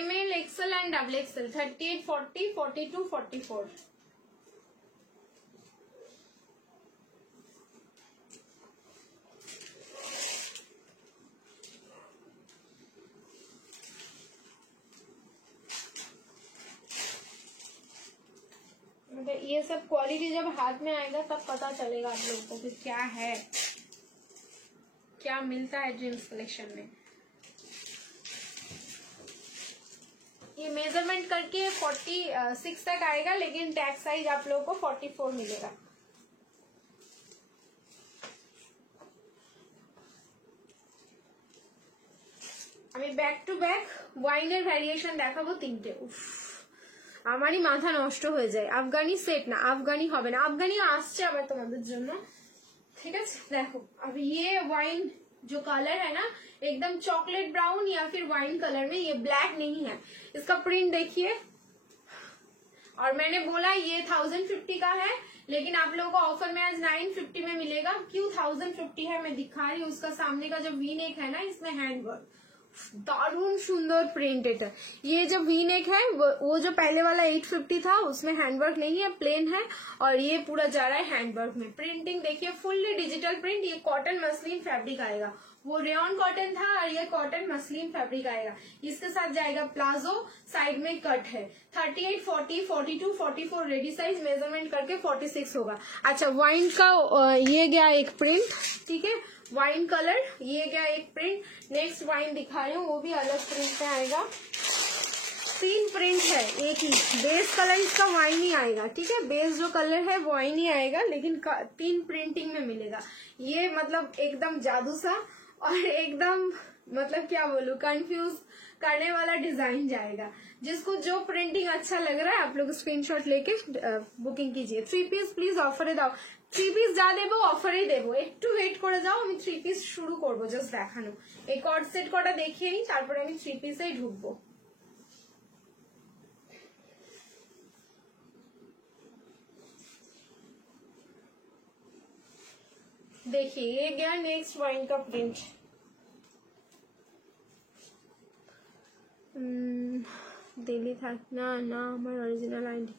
ML, XL and XXL, 38, 40, 42, 44। ये सब क्वालिटी जब हाथ में आएगा तब पता चलेगा आप लोगों को कि क्या है, क्या मिलता है ड्रीम्स कलेक्शन में। ये मेजरमेंट करके 46 तक आएगा, लेकिन टैग साइज आप लोगों को 44 मिलेगा। আমি ব্যাক টু ব্যাক ওয়াইনের ভ্যারিয়েশন দেখাবো 3টে। আমারই মাথা নষ্ট হয়ে যায়। আফগানি সেট না, আফগানি হবে না, আফগানি আসছে আবার তোমাদের জন্য, ঠিক আছে। দেখো अब ये वाइन जो कलर है ना एकदम चॉकलेट ब्राउन या फिर वाइन कलर में, ये ब्लैक नहीं है। इसका प्रिंट देखिए, और मैंने बोला ये 1050 का है, लेकिन आप लोगों को ऑफर में आज 950 में मिलेगा। क्यों 1050 है मैं दिखा रही हूँ। उसका सामने का जो वी नेक है ना, इसमें हैंडवर्क, दारुण सुंदर प्रिंट है। ये जो वी नेक है वो जो पहले वाला 850 था उसमें हैंडवर्क नहीं है, प्लेन है, और ये पूरा जा रहा है हैंडवर्क में। प्रिंटिंग देखिए फुल्ली डिजिटल प्रिंट। ये कॉटन मसलिन फैब्रिक आएगा, वो रेयन कॉटन था और ये कॉटन मसलिन फैब्रिक आएगा। इसके साथ जाएगा प्लाजो, साइड में कट है। 38, 40, 42, 44 रेडी साइज, मेजरमेंट करके 46 होगा। अच्छा वाइन का ये गया एक प्रिंट, ठीक है, वाइन कलर, ये क्या एक प्रिंट। नेक्स्ट वाइन दिखा रही हूँ, वो भी अलग प्रिंट में आएगा। 3 प्रिंट है एक ही, बेस कलर इसका वाइन ही आएगा, ठीक है, बेस जो कलर है वो वाइन ही आएगा, लेकिन 3 प्रिंटिंग में मिलेगा। ये मतलब एकदम जादू सा और एकदम मतलब क्या बोलूं, कंफ्यूज करने वाला डिजाइन जाएगा। जिसको जो प्रिंटिंग अच्छा लग रहा है आप लोग स्क्रीनशॉट लेके बुकिंग कीजिए। 3 পিস প্লিজ অফারে দাও। 3 পিস যা দেবো অফারেই দেবো, একটু ওয়েট করে যাও, আমি 3 পিস শুরু করবো জাস্ট দেখানো। এই কর্ড সেট কটা দেখিয়ে নিই, তারপরে আমি 3 পিসেই ঢুকবো। देखिए ये गया नेक्स्ट वाइन का प्रिंट। दिल्ली था ना ना আমার অরিজিনাল আইডি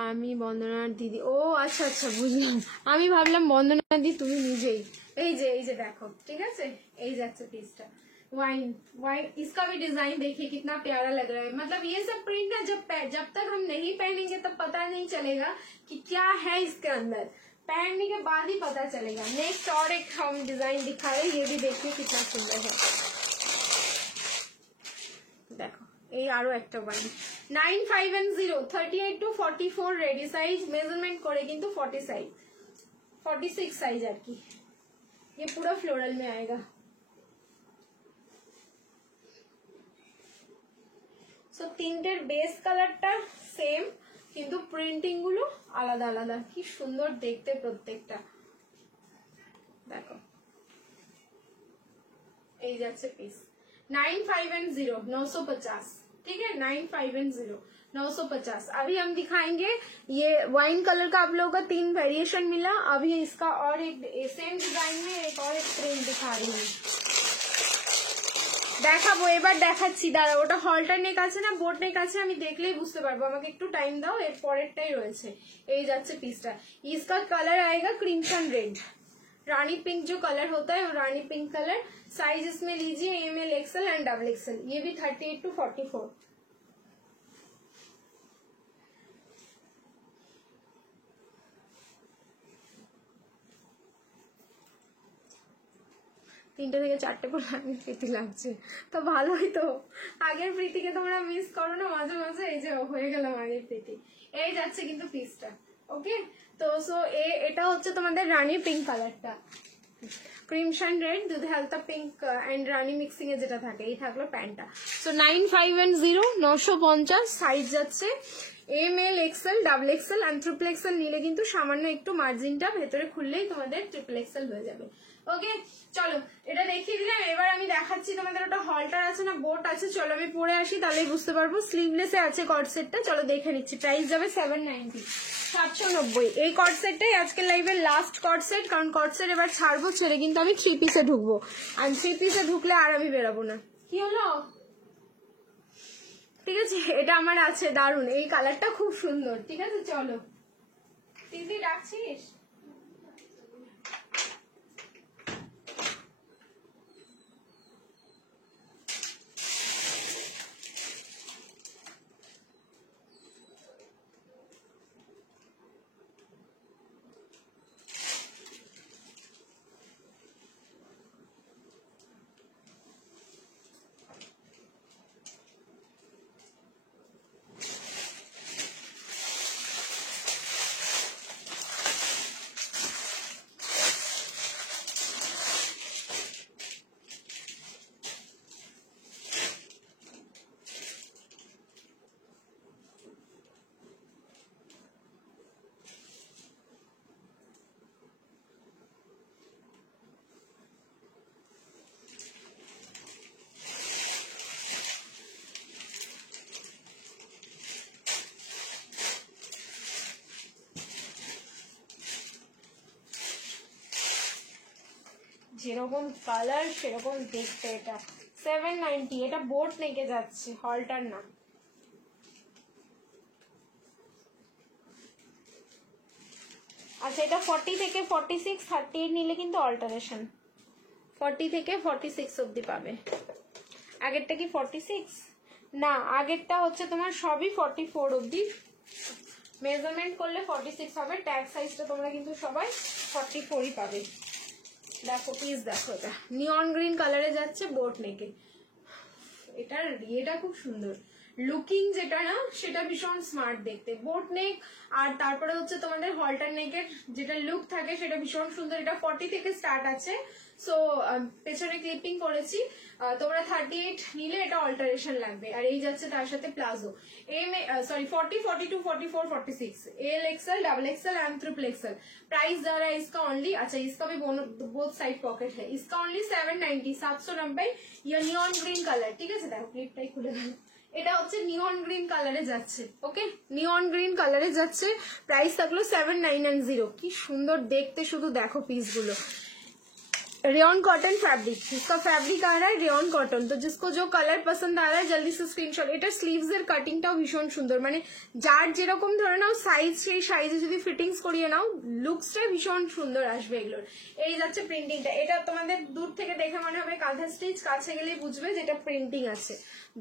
আমি বন্দনার দিদি। ও আচ্ছা আচ্ছা বুঝলাম, আমি ভাবলাম বন্দনা দি তুমি নিজেই। এই যে দেখো, ঠিক আছে, এই যাচ্ছে পিসটা वाइन। वाइन इसका भी डिजाइन देखिए कितना प्यारा लग रहा है। मतलब ये सब प्रिंट ना जब तक हम नहीं पहनेंगे तब पता नहीं चलेगा कि क्या है इसके अंदर, पहनने के बाद ही पता चलेगा। नेक्स्ट और एक हम डिजाइन दिखा रहे, ये भी देखिए कितना सुंदर है। देखो ये आरो एक wine 9510 38 to 44 ready size, measurement करे किंतु 40 साइज 46 साइज আর কি। ये पूरा फ्लोरल में आएगा। सो তিনটের বেস কালারটা সেম, কিন্তু প্রিন্টিং গুলো আলাদা আলাদা। কি সুন্দর দেখতে প্রত্যেকটা। দেখো এই যাচ্ছে পিস 9510 950, ठीक है 9510। 950। अभी हम दिखाएंगे ये वाइन कलर का, आप लोगों का 3 वेरिएशन मिला। अभी इसका और एक सेम डिजाइन में एक और एक प्रिंट दिखा रही हूँ, দেখাবো এবার দেখাচ্ছি। দাঁড়া, ওটা হলটার নেক আছে না, বোট নেক আছে, আমি দেখলেই বুঝতে পারবো, আমাকে একটু টাইম দাও, এর পরেরটাই রয়েছে। এই যাচ্ছে পিসটা, इसका कलर आएगा क्रिम्सन रेड, रानी पिंक जो कलर होता है वो रानी पिंक कलर। साइज इसमें लीजिए ML XL एंड XXL, ये भी 38 to 44। তিনটে থেকে চারটে পর আমি প্রীতি লাগছে, তো ভালোই তো। আগের প্রীতিকে তোমরা মিস করো না মাঝে মাঝে, এই যে হয়ে গেলাম আগের প্রীতি। এই যাচ্ছে কিন্তু পিসটা, ওকে। তো সো এটা হচ্ছে তোমাদের রানী পিঙ্ক কালারটা, ক্রিমশন রেড, দুধে হালকা পিঙ্ক এন্ড রানী মিক্সিং এ যেটা থাকে, এই থাকলো প্যান্টটা। সো 9510 950, সাইজ যাচ্ছে ML XL XXL and XXL নিলে কিন্তু সামান্য একটু মার্জিনটা ভেতরে খুললেই তোমাদের XXL হয়ে যাবে, ওকে। চলো এটা দেখিয়ে দিলাম, এবার আমি দেখাচ্ছি তোমাদের ওটা হলটার আছে না বোট আছে। চলো আমি পরে আসি, তাহলেই বুঝতে পারবো। স্লিভলেসে আছে কট সেটটা, চলো দেখে নিচ্ছি। প্রাইস যাবে 790, 790। এই কট সেটটাই আজকের লাইভের লাস্ট কট সেট, কারণ কট সেট এবার ছাড়বো, ছেড়ে কিন্তু আমি 3 পিসে ঢুকবো, আর 3 পিসে ঢুকলে আর আমি বেরাবো না। কি হলো? ঠিক আছে, এটা আমার আছে দারুন, এই কালারটা খুব সুন্দর। ঠিক আছে চলো, দিদি ডাকছিস? যেরকম কালার সেরকম দেখতে। এটা 790, এটা বোট নেকে যাচ্ছে, হলটার না। আচ্ছা এটা 40 থেকে 46, 38 নিলে কিন্তু অল্টারেশন, 40 থেকে 46 অব্দি পাবে। আগেরটা কি 46? না, আগেরটা হচ্ছে তোমার সবই 44 অব্দি, মেজারমেন্ট করলে 46 হবে। ট্যাগ সাইজটা তোমরা কিন্তু সবাই 44ই পাবে। দেখো পিস দেখো, এটা নিয়ন গ্রিন কালারে যাচ্ছে বোট নেকে। এটার ইয়েটা খুব সুন্দর, লুকিং যেটা না সেটা ভীষণ স্মার্ট দেখতে, বোট নেক। আর তারপরে হচ্ছে তোমাদের হলটার নেকের যেটা লুক থাকে সেটা ভীষণ সুন্দর। এটা 40 থেকে স্টার্ট আছে, সো পেছনে ক্লিপিং করেছি। তোমরা 38 নিলে এটা অল্টারেশন লাগবে। আর এই যাচ্ছে তার সাথে palazzo, sorry 40, 42, 44, 46, L XL XXL and XXL। Price जा रहा है इसका ओनली, अच्छा इसका भी बोथ साइड पॉकेट है, इसका ओनली 790, 790। ये नियन ग्रीन कलर, ठीक है। देखो क्लिपटाই খুলে গেল, এটা হচ্ছে নিয়ন গ্রিন কালারে যাচ্ছে, ওকে। নিয়ন গ্রিন কালারে যাচ্ছে, প্রাইস থাকলো 790। কি সুন্দর দেখতে, শুধু দেখো পিসগুলো। रेयन कॉटन फैब्रिक, इसका फैब्रिक आ रहा है रेयन कॉटन। तो जिसको जो कलर पसंद आ रहा है जल्दी से स्क्रीनशॉट। এটা স্লিভসের কাটিংটাও ভীষণ সুন্দর, মানে যার যেরকম ধরে নাও সাইজ, সেই সাইজে যদি ফিটিংস করিয়ে নাও লুকসটা ভীষণ সুন্দর আসবে এগুলোর। এই যাচ্ছে প্রিন্টিংটা, এটা তোমাদের দূর থেকে দেখে মনে হবে কাঁথা স্টিচ, কাছে গেলেই বুঝবে যেটা প্রিন্টিং আছে।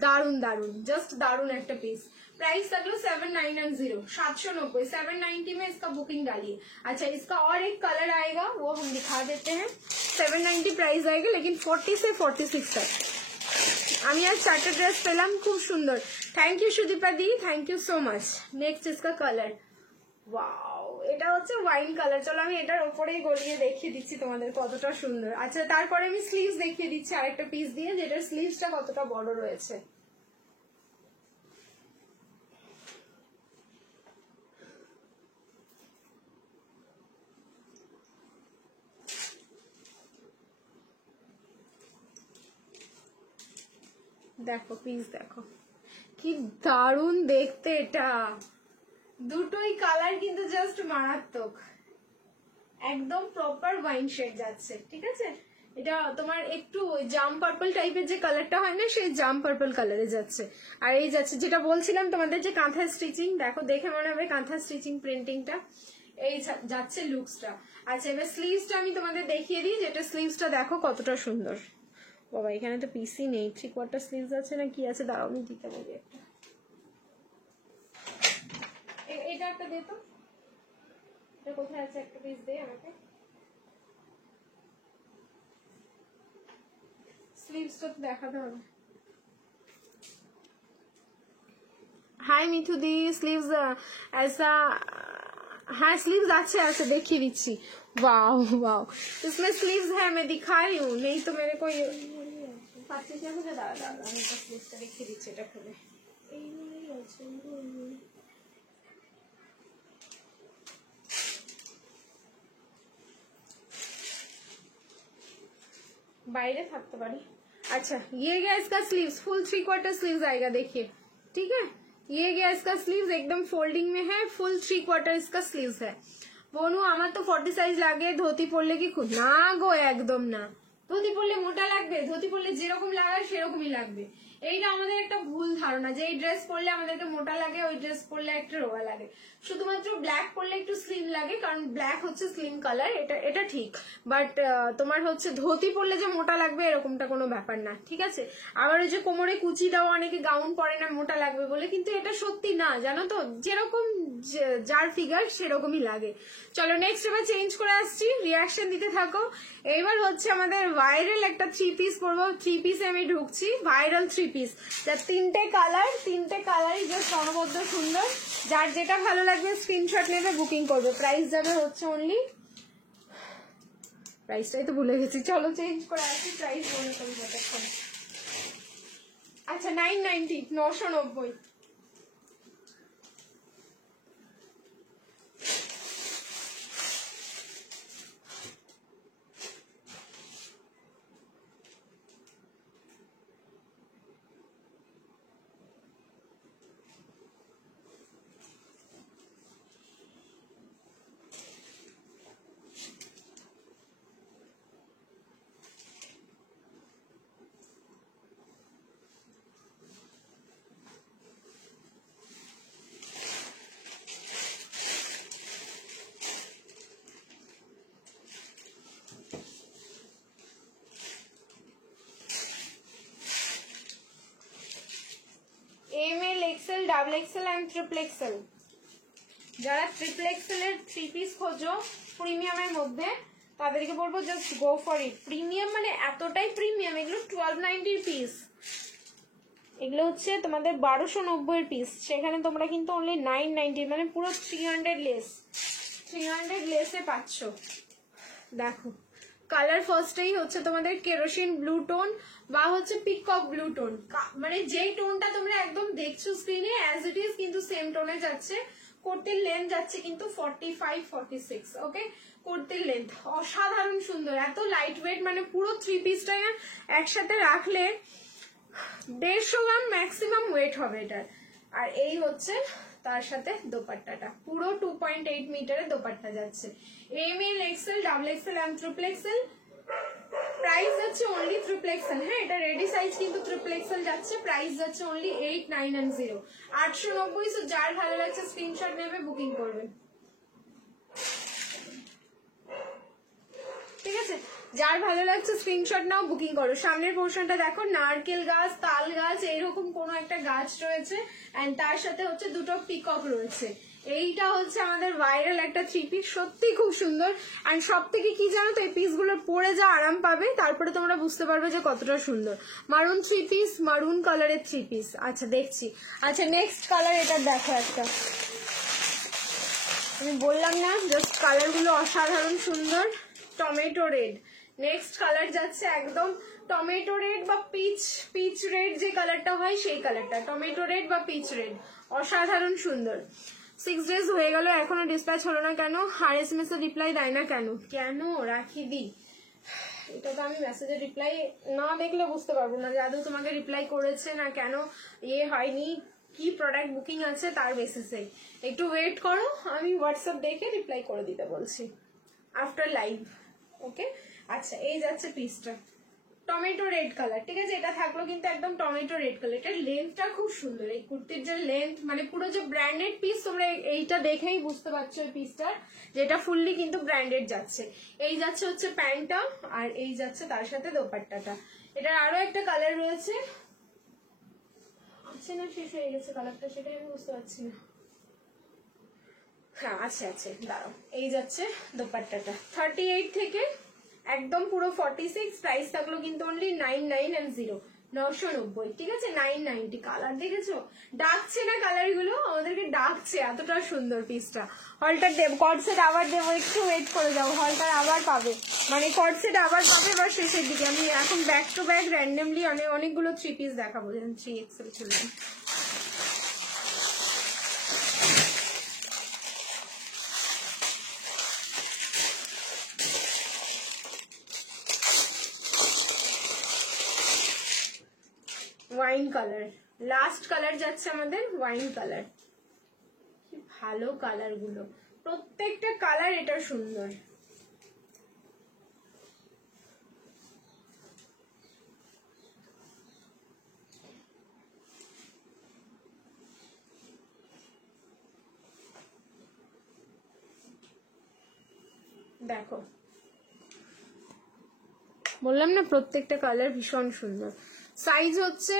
দারুন দারুন, জাস্ট দারুন একটা পিস। प्राइस लगलो 790, 790, 790 में इसका बुकिंग डालिए। अच्छा इसका और एक कलर आएगा, वो हम दिखा देते हैं। 790 प्राइस आएगा, लेकिन 40 से 46 तक। আমি আজ 4টে ড্রেস পেলাম, খুব সুন্দর। Thank you Sudipa di, thank you so much. Next इसका कलर, ওয়াও, এটা হচ্ছে ওয়াইন কালার। চলো আমি এটার উপরেই গলিয়ে দেখিয়ে দিচ্ছি তোমাদের কতটা সুন্দর। আচ্ছা তারপরে আমি স্লিভস দেখিয়ে দিচ্ছি আরেকটা পিস দিয়ে, যেটার স্লিভসটা কতটা বড় রয়েছে। দেখো পিস দেখো, কি দারুণ দেখতে এটা, দুটোই কালার কিন্তু জাস্ট মারাত্মক, একদম প্রপার ওয়াইন শেড যাচ্ছে। ঠিক আছে, এটা তোমার একটু জাম পার্পল টাইপের যে কালারটা হয় না, সেই জাম পার্পল কালারে যাচ্ছে। আর এই যাচ্ছে যেটা বলছিলাম তোমাদের যে কাঁথা স্টিচিং, দেখো দেখে মনে হবে কাঁথা স্টিচিং প্রিন্টিংটা, এই যাচ্ছে লুকসটা। আচ্ছা এবার স্লিভসটা আমি তোমাদের দেখিয়ে দিই, যেটা স্লিভসটা দেখো কতটা সুন্দর। বাবা এখানে তো পিসি নেই, 3/4 স্লিভস আছে না কি আছে, দাঁড়াও আমি দিতে বলি একটা। এটা একটা দে তো, এটা কোথায় আছে, একটা পিস দে আমাকে। স্লিভসটা তো দেখাতে হবে। হাই মিঠু দি, স্লিভস ऐसा, हाँ स्लीव्स अच्छे ऐसे देखिए दिच्छी। वाओ वाओ, इसमें स्लीव्स है, मैं दिखा रही हूँ, नहीं तो मेरे को ये पाचे क्या मुझे दादा আমি তো স্লিভসটা দেখিয়ে দিচ্ছি, এটা খুলে এইগুলোই আছে। বাইরে থাকতে পারি। अच्छा ये गया इसका स्लीव्स, फुल 3/4 स्लीव्स आएगा, देखिए ठीक है। ये गया इसका स्लीव्स, एकदम फोल्डिंग में है, फुल 3/4 इसका स्लीव्स है। बोनू আমার তো 40 সাইজ লাগে, ধুতি পরলে কি খুব না গো, একদম না। ধুতি পরলে মোটা লাগবে, ধুতি পরলে যেরকম লাগায় সেরকমই লাগবে। এইটা আমাদের একটা ভুল ধারণা যে এই ড্রেস পরলে আমাদেরকে মোটা লাগে, ওই ড্রেস পরলে একটা রোগা লাগে। শুধুমাত্র ব্ল্যাক পরলে একটু স্লিম লাগে, কারণ ব্ল্যাক হচ্ছে স্লিম কালার, এটা ঠিক। বাট তোমার হচ্ছে ধুতি পরলে যে মোটা লাগবে এরকমটা কোনো ব্যাপার না, ঠিক আছে। আবার ওই যে কোমরে কুচি দেওয়া, অনেকে গাউন পরে না মোটা লাগবে বলে, কিন্তু এটা সত্যি না, জানো তো, যেরকম যার ফিগার সেরকমই লাগে। চলো নেক্সট এবার চেঞ্জ করে আসছি, রিয়াকশন দিতে থাকো। এইবার হচ্ছে আমাদের ভাইরাল একটা 3 পিস পরবো, 3 পিসে আমি ঢুকছি, ভাইরাল 3 পিস, যার 3টে কালারই জাস্ট অনবদ্য সুন্দর। যার যেটা ভালো লাগবে স্ক্রিনশট নেবে, বুকিং করবে। প্রাইস যাবে হচ্ছে অনলি, প্রাইসটাই তো ভুলে গেছি, চলো চেঞ্জ করে আসি, প্রাইস মনে করি যতক্ষণ। আচ্ছা 990, 990। ML, XL, double XL and triple XL। যারা ট্রিপল XL এর 3 পিস খোঁজো প্রিমিয়ামের মধ্যে, তাদেরকে বলবো just go for it. Premium মানে এতটাই প্রিমিয়াম, এগুলো 1290 পিস, এগুলো হচ্ছে তোমাদের 1290 পিস, সেখানে তোমরা কিন্তু অনলি 990, মানে পুরো 300 লেসে পাচ্ছ। দেখো কালার ফার্স্টেই হচ্ছে তোমাদের কেরোসিন ব্লু টোন বা হচ্ছে পিকক ব্লু টোন, মানে যেই টোনটা তোমরা একদম দেখছো স্ক্রিনে অ্যাজ ইট ইজ কিন্তু সেম টোনে যাচ্ছে। কুর্তির লেন্থ যাচ্ছে কিন্তু 45-46, ওকে। কুর্তির লেন্থ অসাধারণ সুন্দর, এত লাইট ওয়েট, মানে পুরো 3 পিসটা একসাথে রাখলে 150 গ্রাম ম্যাক্সিমাম ওয়েট হবে এটার। আর এই হচ্ছে তার সাথে দোপাট্টাটা, পুরো 2.8 মিটারের দোপাট্টা যাচ্ছে। ML, XL, double XL and triple XL। Price যাচ্ছে অনলি ট্রিপল XL, হ্যাঁ এটা রেডি সাইজ কিন্তু ট্রিপল XL যাচ্ছে। প্রাইস যাচ্ছে অনলি 8990, 890। সো যার ভালো লাগছে স্ক্রিনশট নেবে, বুকিং করবে, ঠিক আছে। যার ভালো লাগছে স্ক্রিনশট নাও, বুকিং করো। সামনের পোর্শনটা দেখো, নারকেল গাছ, তাল গাছ, এইরকম কোনো একটা গাছ রয়েছে, এন্ড তার সাথে হচ্ছে দুটো পিকক রয়েছে। এইটা হচ্ছে আমাদের ভাইরাল একটা 3 পিস, সত্যি খুব সুন্দর। এন্ড সব থেকে কি জানো তো, এই পিসগুলো পরে যা আরাম পাবে, তারপরে তোমরা বুঝতে পারবে যে কতটা সুন্দর। মারুন 3 পিস, মারুন কালারের 3 পিস। আচ্ছা দেখছি, আচ্ছা নেক্সট কালার এটা দেখো একটা, আমি বললাম না জাস্ট কালারগুলো অসাধারণ সুন্দর। টমেটো রেড, নেক্সট কালার যাচ্ছে একদম টমেটো রেড বা পিচ রেড, যে কালারটা হয় সেই কালারটা, টমেটো রেড বা পিচ রেড, অসাধারণ সুন্দর। 6 ডেজ হয়ে গেল, এখনো ডিসপ্যাচ হলো না কেন? আর SMS এ রিপ্লাই দেয় না কেন? কেন রাখি দি, এটা তো আমি মেসেজের রিপ্লাই না দেখলে বুঝতে পারবো না যে আদৌ তোমাকে রিপ্লাই করেছে না কেন ইয়ে হয়নি, কি প্রোডাক্ট বুকিং আছে তার বেসিসে। একটু ওয়েট করো, আমি হোয়াটসঅ্যাপ দেখে রিপ্লাই করে দিতে বলছি আফটার লাইভ। ওকে, আচ্ছা এই যাচ্ছে পিসটা টমেটো রেড কালার, ঠিক আছে? এটা থাকলো কিন্তু একদম টমেটো রেড কালার। এটার লেন্থটা খুব সুন্দর, এই কুর্তির যে লেন্থ মানে পুরো যে ব্র্যান্ডেড পিস, তোমরা এইটা দেখেই বুঝতে পারছো এই পিসটার যেটা ফুললি কিন্তু ব্র্যান্ডেড যাচ্ছে। এই যাচ্ছে হচ্ছে প্যান্টটা, আর এই যাচ্ছে তার সাথে দোপাট্টাটা। এটার আরো একটা কালার রয়েছে, আছে না শেষ হয়ে গেছে কালারটা, সেটাই আমি বুঝতে পারছি না। হ্যাঁ আছে আছে, দাঁড়াও। এই যাচ্ছে দোপাট্টাটা 38 থেকে একদম পুরো 46, প্রাইস থাকলো কিন্তু অনলি 990, 990, ঠিক আছে? 990। কালার দেখেছো, ডাকছে না কালার গুলো, আমাদেরকে ডাকছে, এতটা সুন্দর পিসটা। হলটার দেব, কর্ডসেট আবার দেবো, একটু ওয়েট করে যাও, হলটার আবার পাবে, মানে কর্ডসেট আবার পাবে বা শেষের দিকে। আমি এখন ব্যাক টু ব্যাক র্যান্ডমলি অনেকগুলো 3 পিস দেখাবো, যেমন 3XL চলবে। ওয়াইন কালার, লাস্ট কালার যাচ্ছে আমাদের ওয়াইন কালার। কি ভালো কালার গুলো, প্রত্যেকটা কালার এটা সুন্দর। দেখো বললাম না প্রত্যেকটা কালার ভীষণ সুন্দর। সাইজ হচ্ছে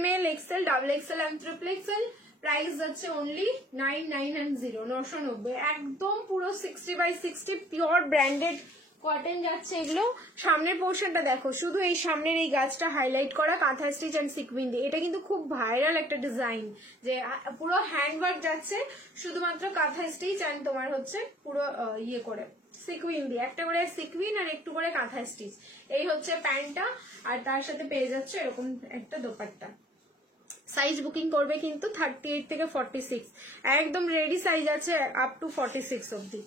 ML, XL, XXL and XXL। Price যাচ্ছে অনলি 990, 990। একদম পুরো 60x60 পিওর ব্র্যান্ডেড কটন যাচ্ছে এগুলো। সামনের পোর্শনটা দেখো, শুধু এই সামনের এই গাছটা হাইলাইট করা কাঁথা স্টিচ অ্যান্ড সিকুইন দিয়ে। এটা কিন্তু খুব ভাইরাল একটা ডিজাইন, যে পুরো হ্যান্ডওয়ার্ক যাচ্ছে, শুধুমাত্র কাঁথা স্টিচ অ্যান্ড তোমার হচ্ছে পুরো ইয়ে করে সিকুইন দিয়ে, একটা করে সিকুইন আর একটু করে কাঁথা স্টিচ। এই হচ্ছে প্যান্টটা, আর তার সাথে পেয়ে যাচ্ছে এরকম একটা দোপাট্টা। সাইজ বুকিং করবে কিন্তু 38 থেকে 46, একদম রেডি সাইজ আছে আপ টু 46 অব্দি,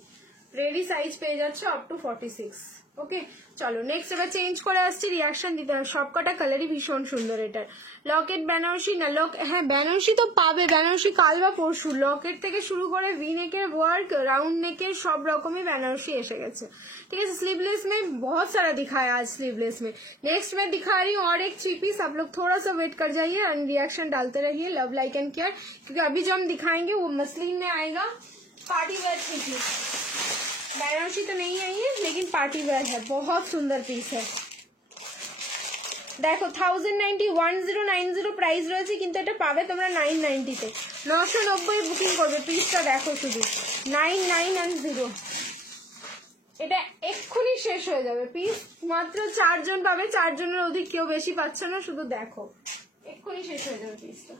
রেডি সাইজ পেয়ে যাচ্ছে আপ টু 46। ওকে চলো নেক্সট, এবার চেঞ্জ করে আসছি, রিয়াকশন দিতে হবে। সবকটা কালারই ভীষণ সুন্দর। এটার লকেট বেনারসি না, হ্যাঁ বেনারসি তো পাবে, বেনারসি কাল বা পরশু। লকেট থেকে শুরু করে ভি নেকের ওয়ার্ক, রাউন্ড নেকের সব রকমই বেনারসি এসে গেছে, ठीक है? स्लीवलेस में बहुत सारा दिखाया आज स्लीवलेस में। नेक्स्ट मैं दिखा रही हूँ और एक 3 पीस, आप लोग थोड़ा सा वेट कर जाइए एंड रिएक्शन डालते रहिए, लव लाइक एंड केयर, क्योंकि अभी जो हम दिखाएंगे वो मसलिन में आएगा, पार्टी वेयर 3 पीस। बेनारसी तो नहीं आई है लेकिन पार्टी वेयर है, बहुत सुंदर पीस है। देखो 1090, 1090 प्राइस রয়েছে, কিন্তু এটা পাবে তোমরা 990 তে। 990 বুকিং করবে, পিসটা দেখো শুধু 990। এটা এক্ষুনি শেষ হয়ে যাবে পিস, মাত্র 4 জন পাবে, 4 জনের অধিক কেউ বেশি পাচ্ছে না, শুধু দেখো এক্ষুনি শেষ হয়ে যাবে পিসটা।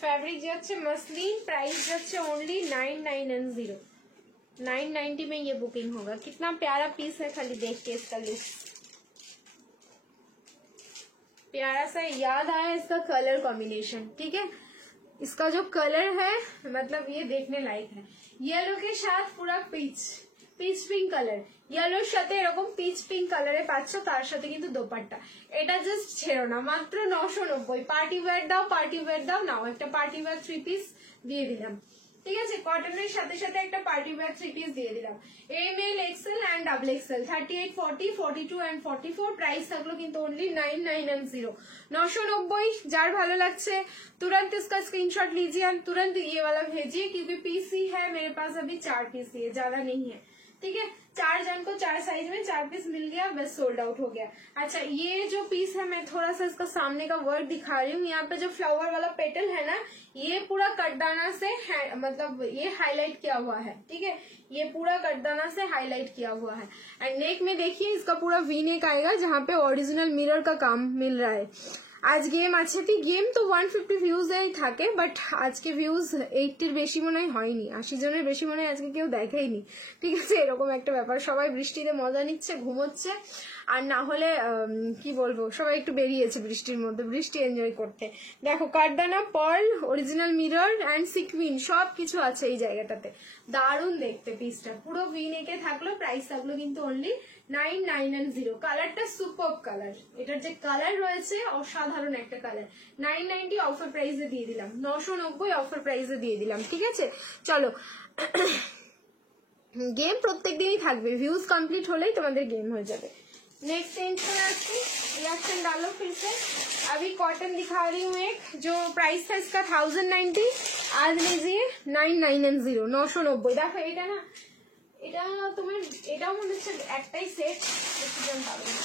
फैब्रिक जाच्छे मसलिन, प्राइस जाच्छे ओनली 990, 990 में ये बुकिंग होगा। कितना प्यारा पीस है, खाली देख के इसका लुक प्यारा सा। याद आया इसका कलर कॉम्बिनेशन, ठीक है? इसका जो कलर है मतलब ये देखने लायक है। येलो के साथ पूरा पीच पिंक कलर, येलोर সাথে এরকম পিচ পিঙ্ক কালারে পাচ্ছ, তার সাথে কিন্তু দোপাট্টা। এটা জাস্ট ছেড়ো না, মাত্র 990। পার্টি ওয়্যার দাও, পার্টি ওয়্যার দাও, নাও একটা পার্টি ওয়্যার 3 পিস দিয়ে দিলাম, ঠিক আছে, কটনের সাথে সাথে একটা পার্টি ওয়্যার 3 পিস দিয়ে দিলাম। M L XL and double XL 38, 40, 42 and 44 price থাকলো কিন্তু ओनली 9990 990। যার ভালো লাগছে तुरंत इसका स्क्रीनशॉट लीजिए और तुरंत ये वाला भेजिए, क्योंकि पीस ही है मेरे पास अभी 4 पीस ही है, ज्यादा नहीं है। ठीक है, 4 जन को 4 साइज में 4 पीस मिल गया, बस सोल्ड आउट हो गया। अच्छा, ये जो पीस है मैं थोड़ा सा इसका सामने का वर्क दिखा रही हूँ। यहाँ पे जो फ्लावर वाला पेटल है ना, ये पूरा कटदाना से है, मतलब ये हाईलाइट किया हुआ है। ठीक है, ये पूरा कटदाना से हाईलाइट किया हुआ है। एंड नेक में देखिए इसका पूरा वी नेक आएगा, जहाँ पे ओरिजिनल मिरर का काम मिल रहा है। आज गेम আছে, गेम तो 150 ভিউজ এই থাকে, বাট আজকে ভিউজ 80-র বেশি মনে হয়নি, 80 জনের বেশি মনে হয় আজকে কেউ দেখেইনি। ঠিক আছে, এরকম একটা ব্যাপার, সবাই বৃষ্টিতে মজা নিচ্ছে, ঘুমোচ্ছে, আর না হলে কি বলবো, সবাই একটু বেরিয়েছে বৃষ্টির মধ্যে, বৃষ্টি এনজয় করতে। দেখো কাঠদানা, pearl, original mirror and sequin সবকিছু আছে এই জায়গাটাতে। দারুণ দেখতে পিসটা, পুরো ভি নেকে থাকলো, প্রাইস থাকলো কিন্তু অনলি 9990। কালারটা সুপার কালার, এটার যে কালার রয়েছে অসাধারণ একটা কালার। 990 অফার প্রাইসে দিয়ে দিলাম, 990 অফার প্রাইসে দিয়ে দিলাম। ঠিক আছে, চলো गेम प्रत्येक दिन ही থাকবে, ভিউজ কমপ্লিট হলেই তোমাদের গেম হয়ে যাবে। नेक्स्ट टेंशन आती रिएक्शन डालो फिर से। अभी कॉटन दिखा रही हूँ एक, जो प्राइस था इसका 1090, आज लीजिए 9990 990। देखो এটা না, এটা তোমার এটাও মনে হচ্ছে একটাই সেট, বেশি জন পাবে না।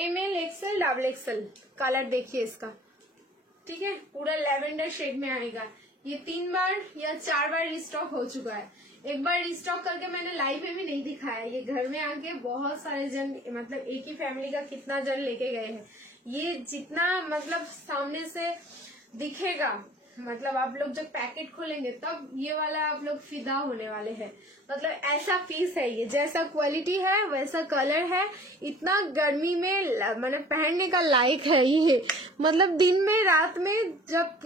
ML XL double XL colour देखिए इसका। ठीक है, पूरा लेवेंडर शेड में आएगा। ये 3 बार या 4 बार रिस्टॉक हो चुका है। एक बार रिस्टॉक करके मैंने लाइव में भी नहीं दिखाया, ये घर में आके बहुत सारे जन, मतलब एक ही फैमिली का कितना जन लेके गए हैं। ये जितना मतलब सामने से दिखेगा, मतलब आप लोग जब पैकेट खोलेंगे तब ये वाला आप लोग फिदा होने वाले हैं। मतलब ऐसा पीस है ये, जैसा क्वालिटी है वैसा कलर है, इतना गर्मी में मतलब पहनने का लायक है ये। मतलब दिन में रात में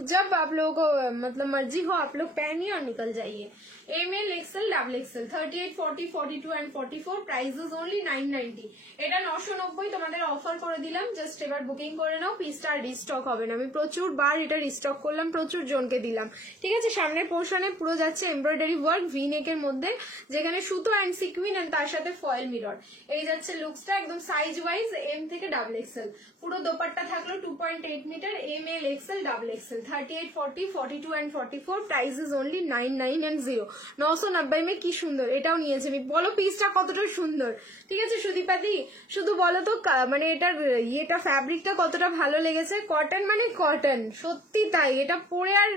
जब आप लोगों को मतलब मर्जी हो आप लोग पहनिए और निकल जाइए। ML XL double XL 38, 40, 42 and 44 prices only 990। এটা 990 তোমাদের অফার করে দিলাম, জাস্ট এবার বুকিং করে নাও, পিসটা রিস্টক হবে না। আমি প্রচুর বার এটা রিস্টক করলাম, প্রচুর জনকে দিলাম। ঠিক আছে, সামনের পোর্শনে পুরো যাচ্ছে এমব্রয়ডারি ওয়ার্ক ভি নেকের মধ্যে, যেখানে সুতো এন্ড সিকুইন এন্ড তার সাথে ফয়েল মিরর। এই যাচ্ছে লুকসটা একদম সাইজ ওয়াইজ এম থেকে ডাবল এক্সএল। পুরো দোপাট্টা থাকলো 2.8 metre, M L XL double XL 38, 40, 42 and 44 prices only 9990। 990 में কি সুন্দর, এটাও নিয়েছে আমি। বলো পিসটা কতটা সুন্দর। ঠিক আছে সুদীপাদি, শুধু বলো তো মানে এটার ইয়েটা ফ্যাব্রিকটা কতটা ভালো লেগেছে। কটন মানে কটন, সত্যি তাই, এটা পরে আর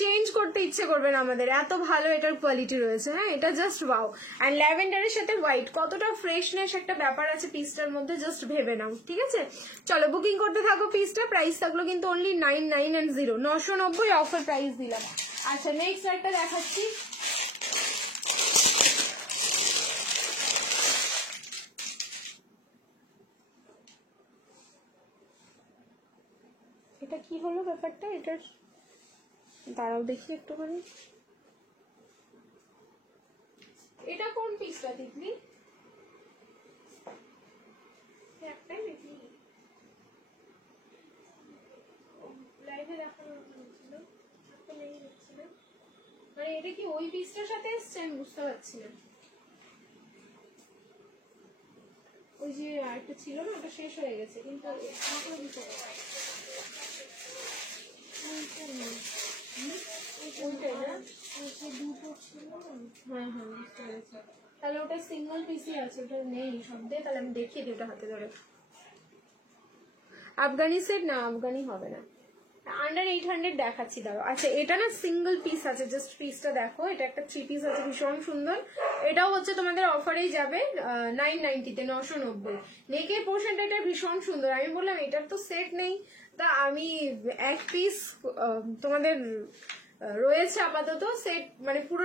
চেঞ্জ করতে ইচ্ছে করবে না আমাদের, এত ভালো এটার কোয়ালিটি রয়েছে। হ্যাঁ, এটা জাস্ট ওয়াও। এন্ড ল্যাভেন্ডারের সাথে হোয়াইট, কতটা ফ্রেশনেস একটা ব্যাপার আছে পিসটার মধ্যে, জাস্ট ভেবে নাও। ঠিক আছে, চলো বুকিং করতে থাকো পিসটা। প্রাইস থাকলো কিন্তু অনলি 9990, 990 অফার প্রাইস দিলাম। আচ্ছা নেক্সট একটা দেখাচ্ছি। এটা কি হলো ব্যাপারটা, এটার দাঁড়াও দেখি একটু করে। এটা কোন পিসটা তিতলি? একটাই নাকি লাইভে দেখানো হচ্ছিল, একটা নেই হচ্ছিল, মানে এটা কি ওই পিসটার সাথে এসছে? আমি বুঝতে পারছি না। ওই যে আরেকটা ছিল না, ওটা শেষ হয়ে গেছে, কিন্তু আমাকেও দিতে হবে। ওইটাই না, দুটো ছিল। হ্যাঁ হ্যাঁ বুঝতে পেরেছি। তাহলে ওটা সিঙ্গেল পিসই আছে, ওটা নেই সব দিয়ে। তাহলে আমি দেখিয়ে দিই ওটা হাতে ধরে। আফগানি সেট না, আফগানি হবে না। আন্ডার 800 দেখাচ্ছি দাঁড়ো। আচ্ছা এটা না সিঙ্গেল পিস আছে, জাস্ট পিসটা দেখো। এটা একটা 3 পিস আছে, ভীষণ সুন্দর। এটাও হচ্ছে তোমাদের অফারেই যাবে 990-তে, 990। নেকের পোর্শনটা এটা ভীষণ সুন্দর। আমি বললাম এটার তো সেট নেই, তা আমি এক পিস তোমাদের রয়েছে আপাতত, সেট মানে পুরো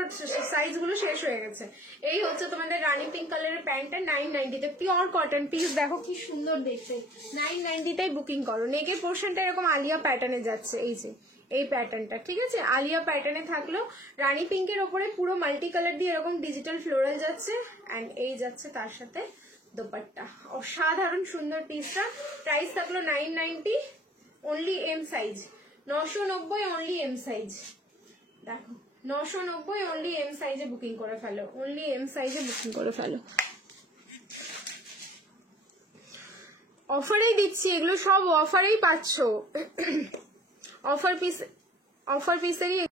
সাইজ গুলো শেষ হয়ে গেছে। এই হচ্ছে তোমাদের রানি পিঙ্ক কালারের প্যান্টটা 990-তে, পিওর কটন পিস। দেখো কি সুন্দর দেখতে, 990-টাই বুকিং করো। নেকের পোর্শনটা এরকম আলিয়া প্যাটার্নে যাচ্ছে, এই যে এই প্যাটার্নটা, ঠিক আছে, আলিয়া প্যাটার্নে থাকলো। রানি পিঙ্কের ওপরে পুরো মাল্টি কালার দিয়ে এরকম ডিজিটাল ফ্লোরাল যাচ্ছে, অ্যান্ড এই যাচ্ছে তার সাথে দোপাট্টা। অসাধারণ সুন্দর পিসটা। প্রাইস থাকলো 990, only M size. 990 only M size. দেখো 990 অনলি এম সাইজে বুকিং করে ফেলো, অনলি এম সাইজে বুকিং করে ফেলো। অফারেই দিচ্ছি, এগুলো সব অফারেই পাচ্ছ। অফার পিসেরই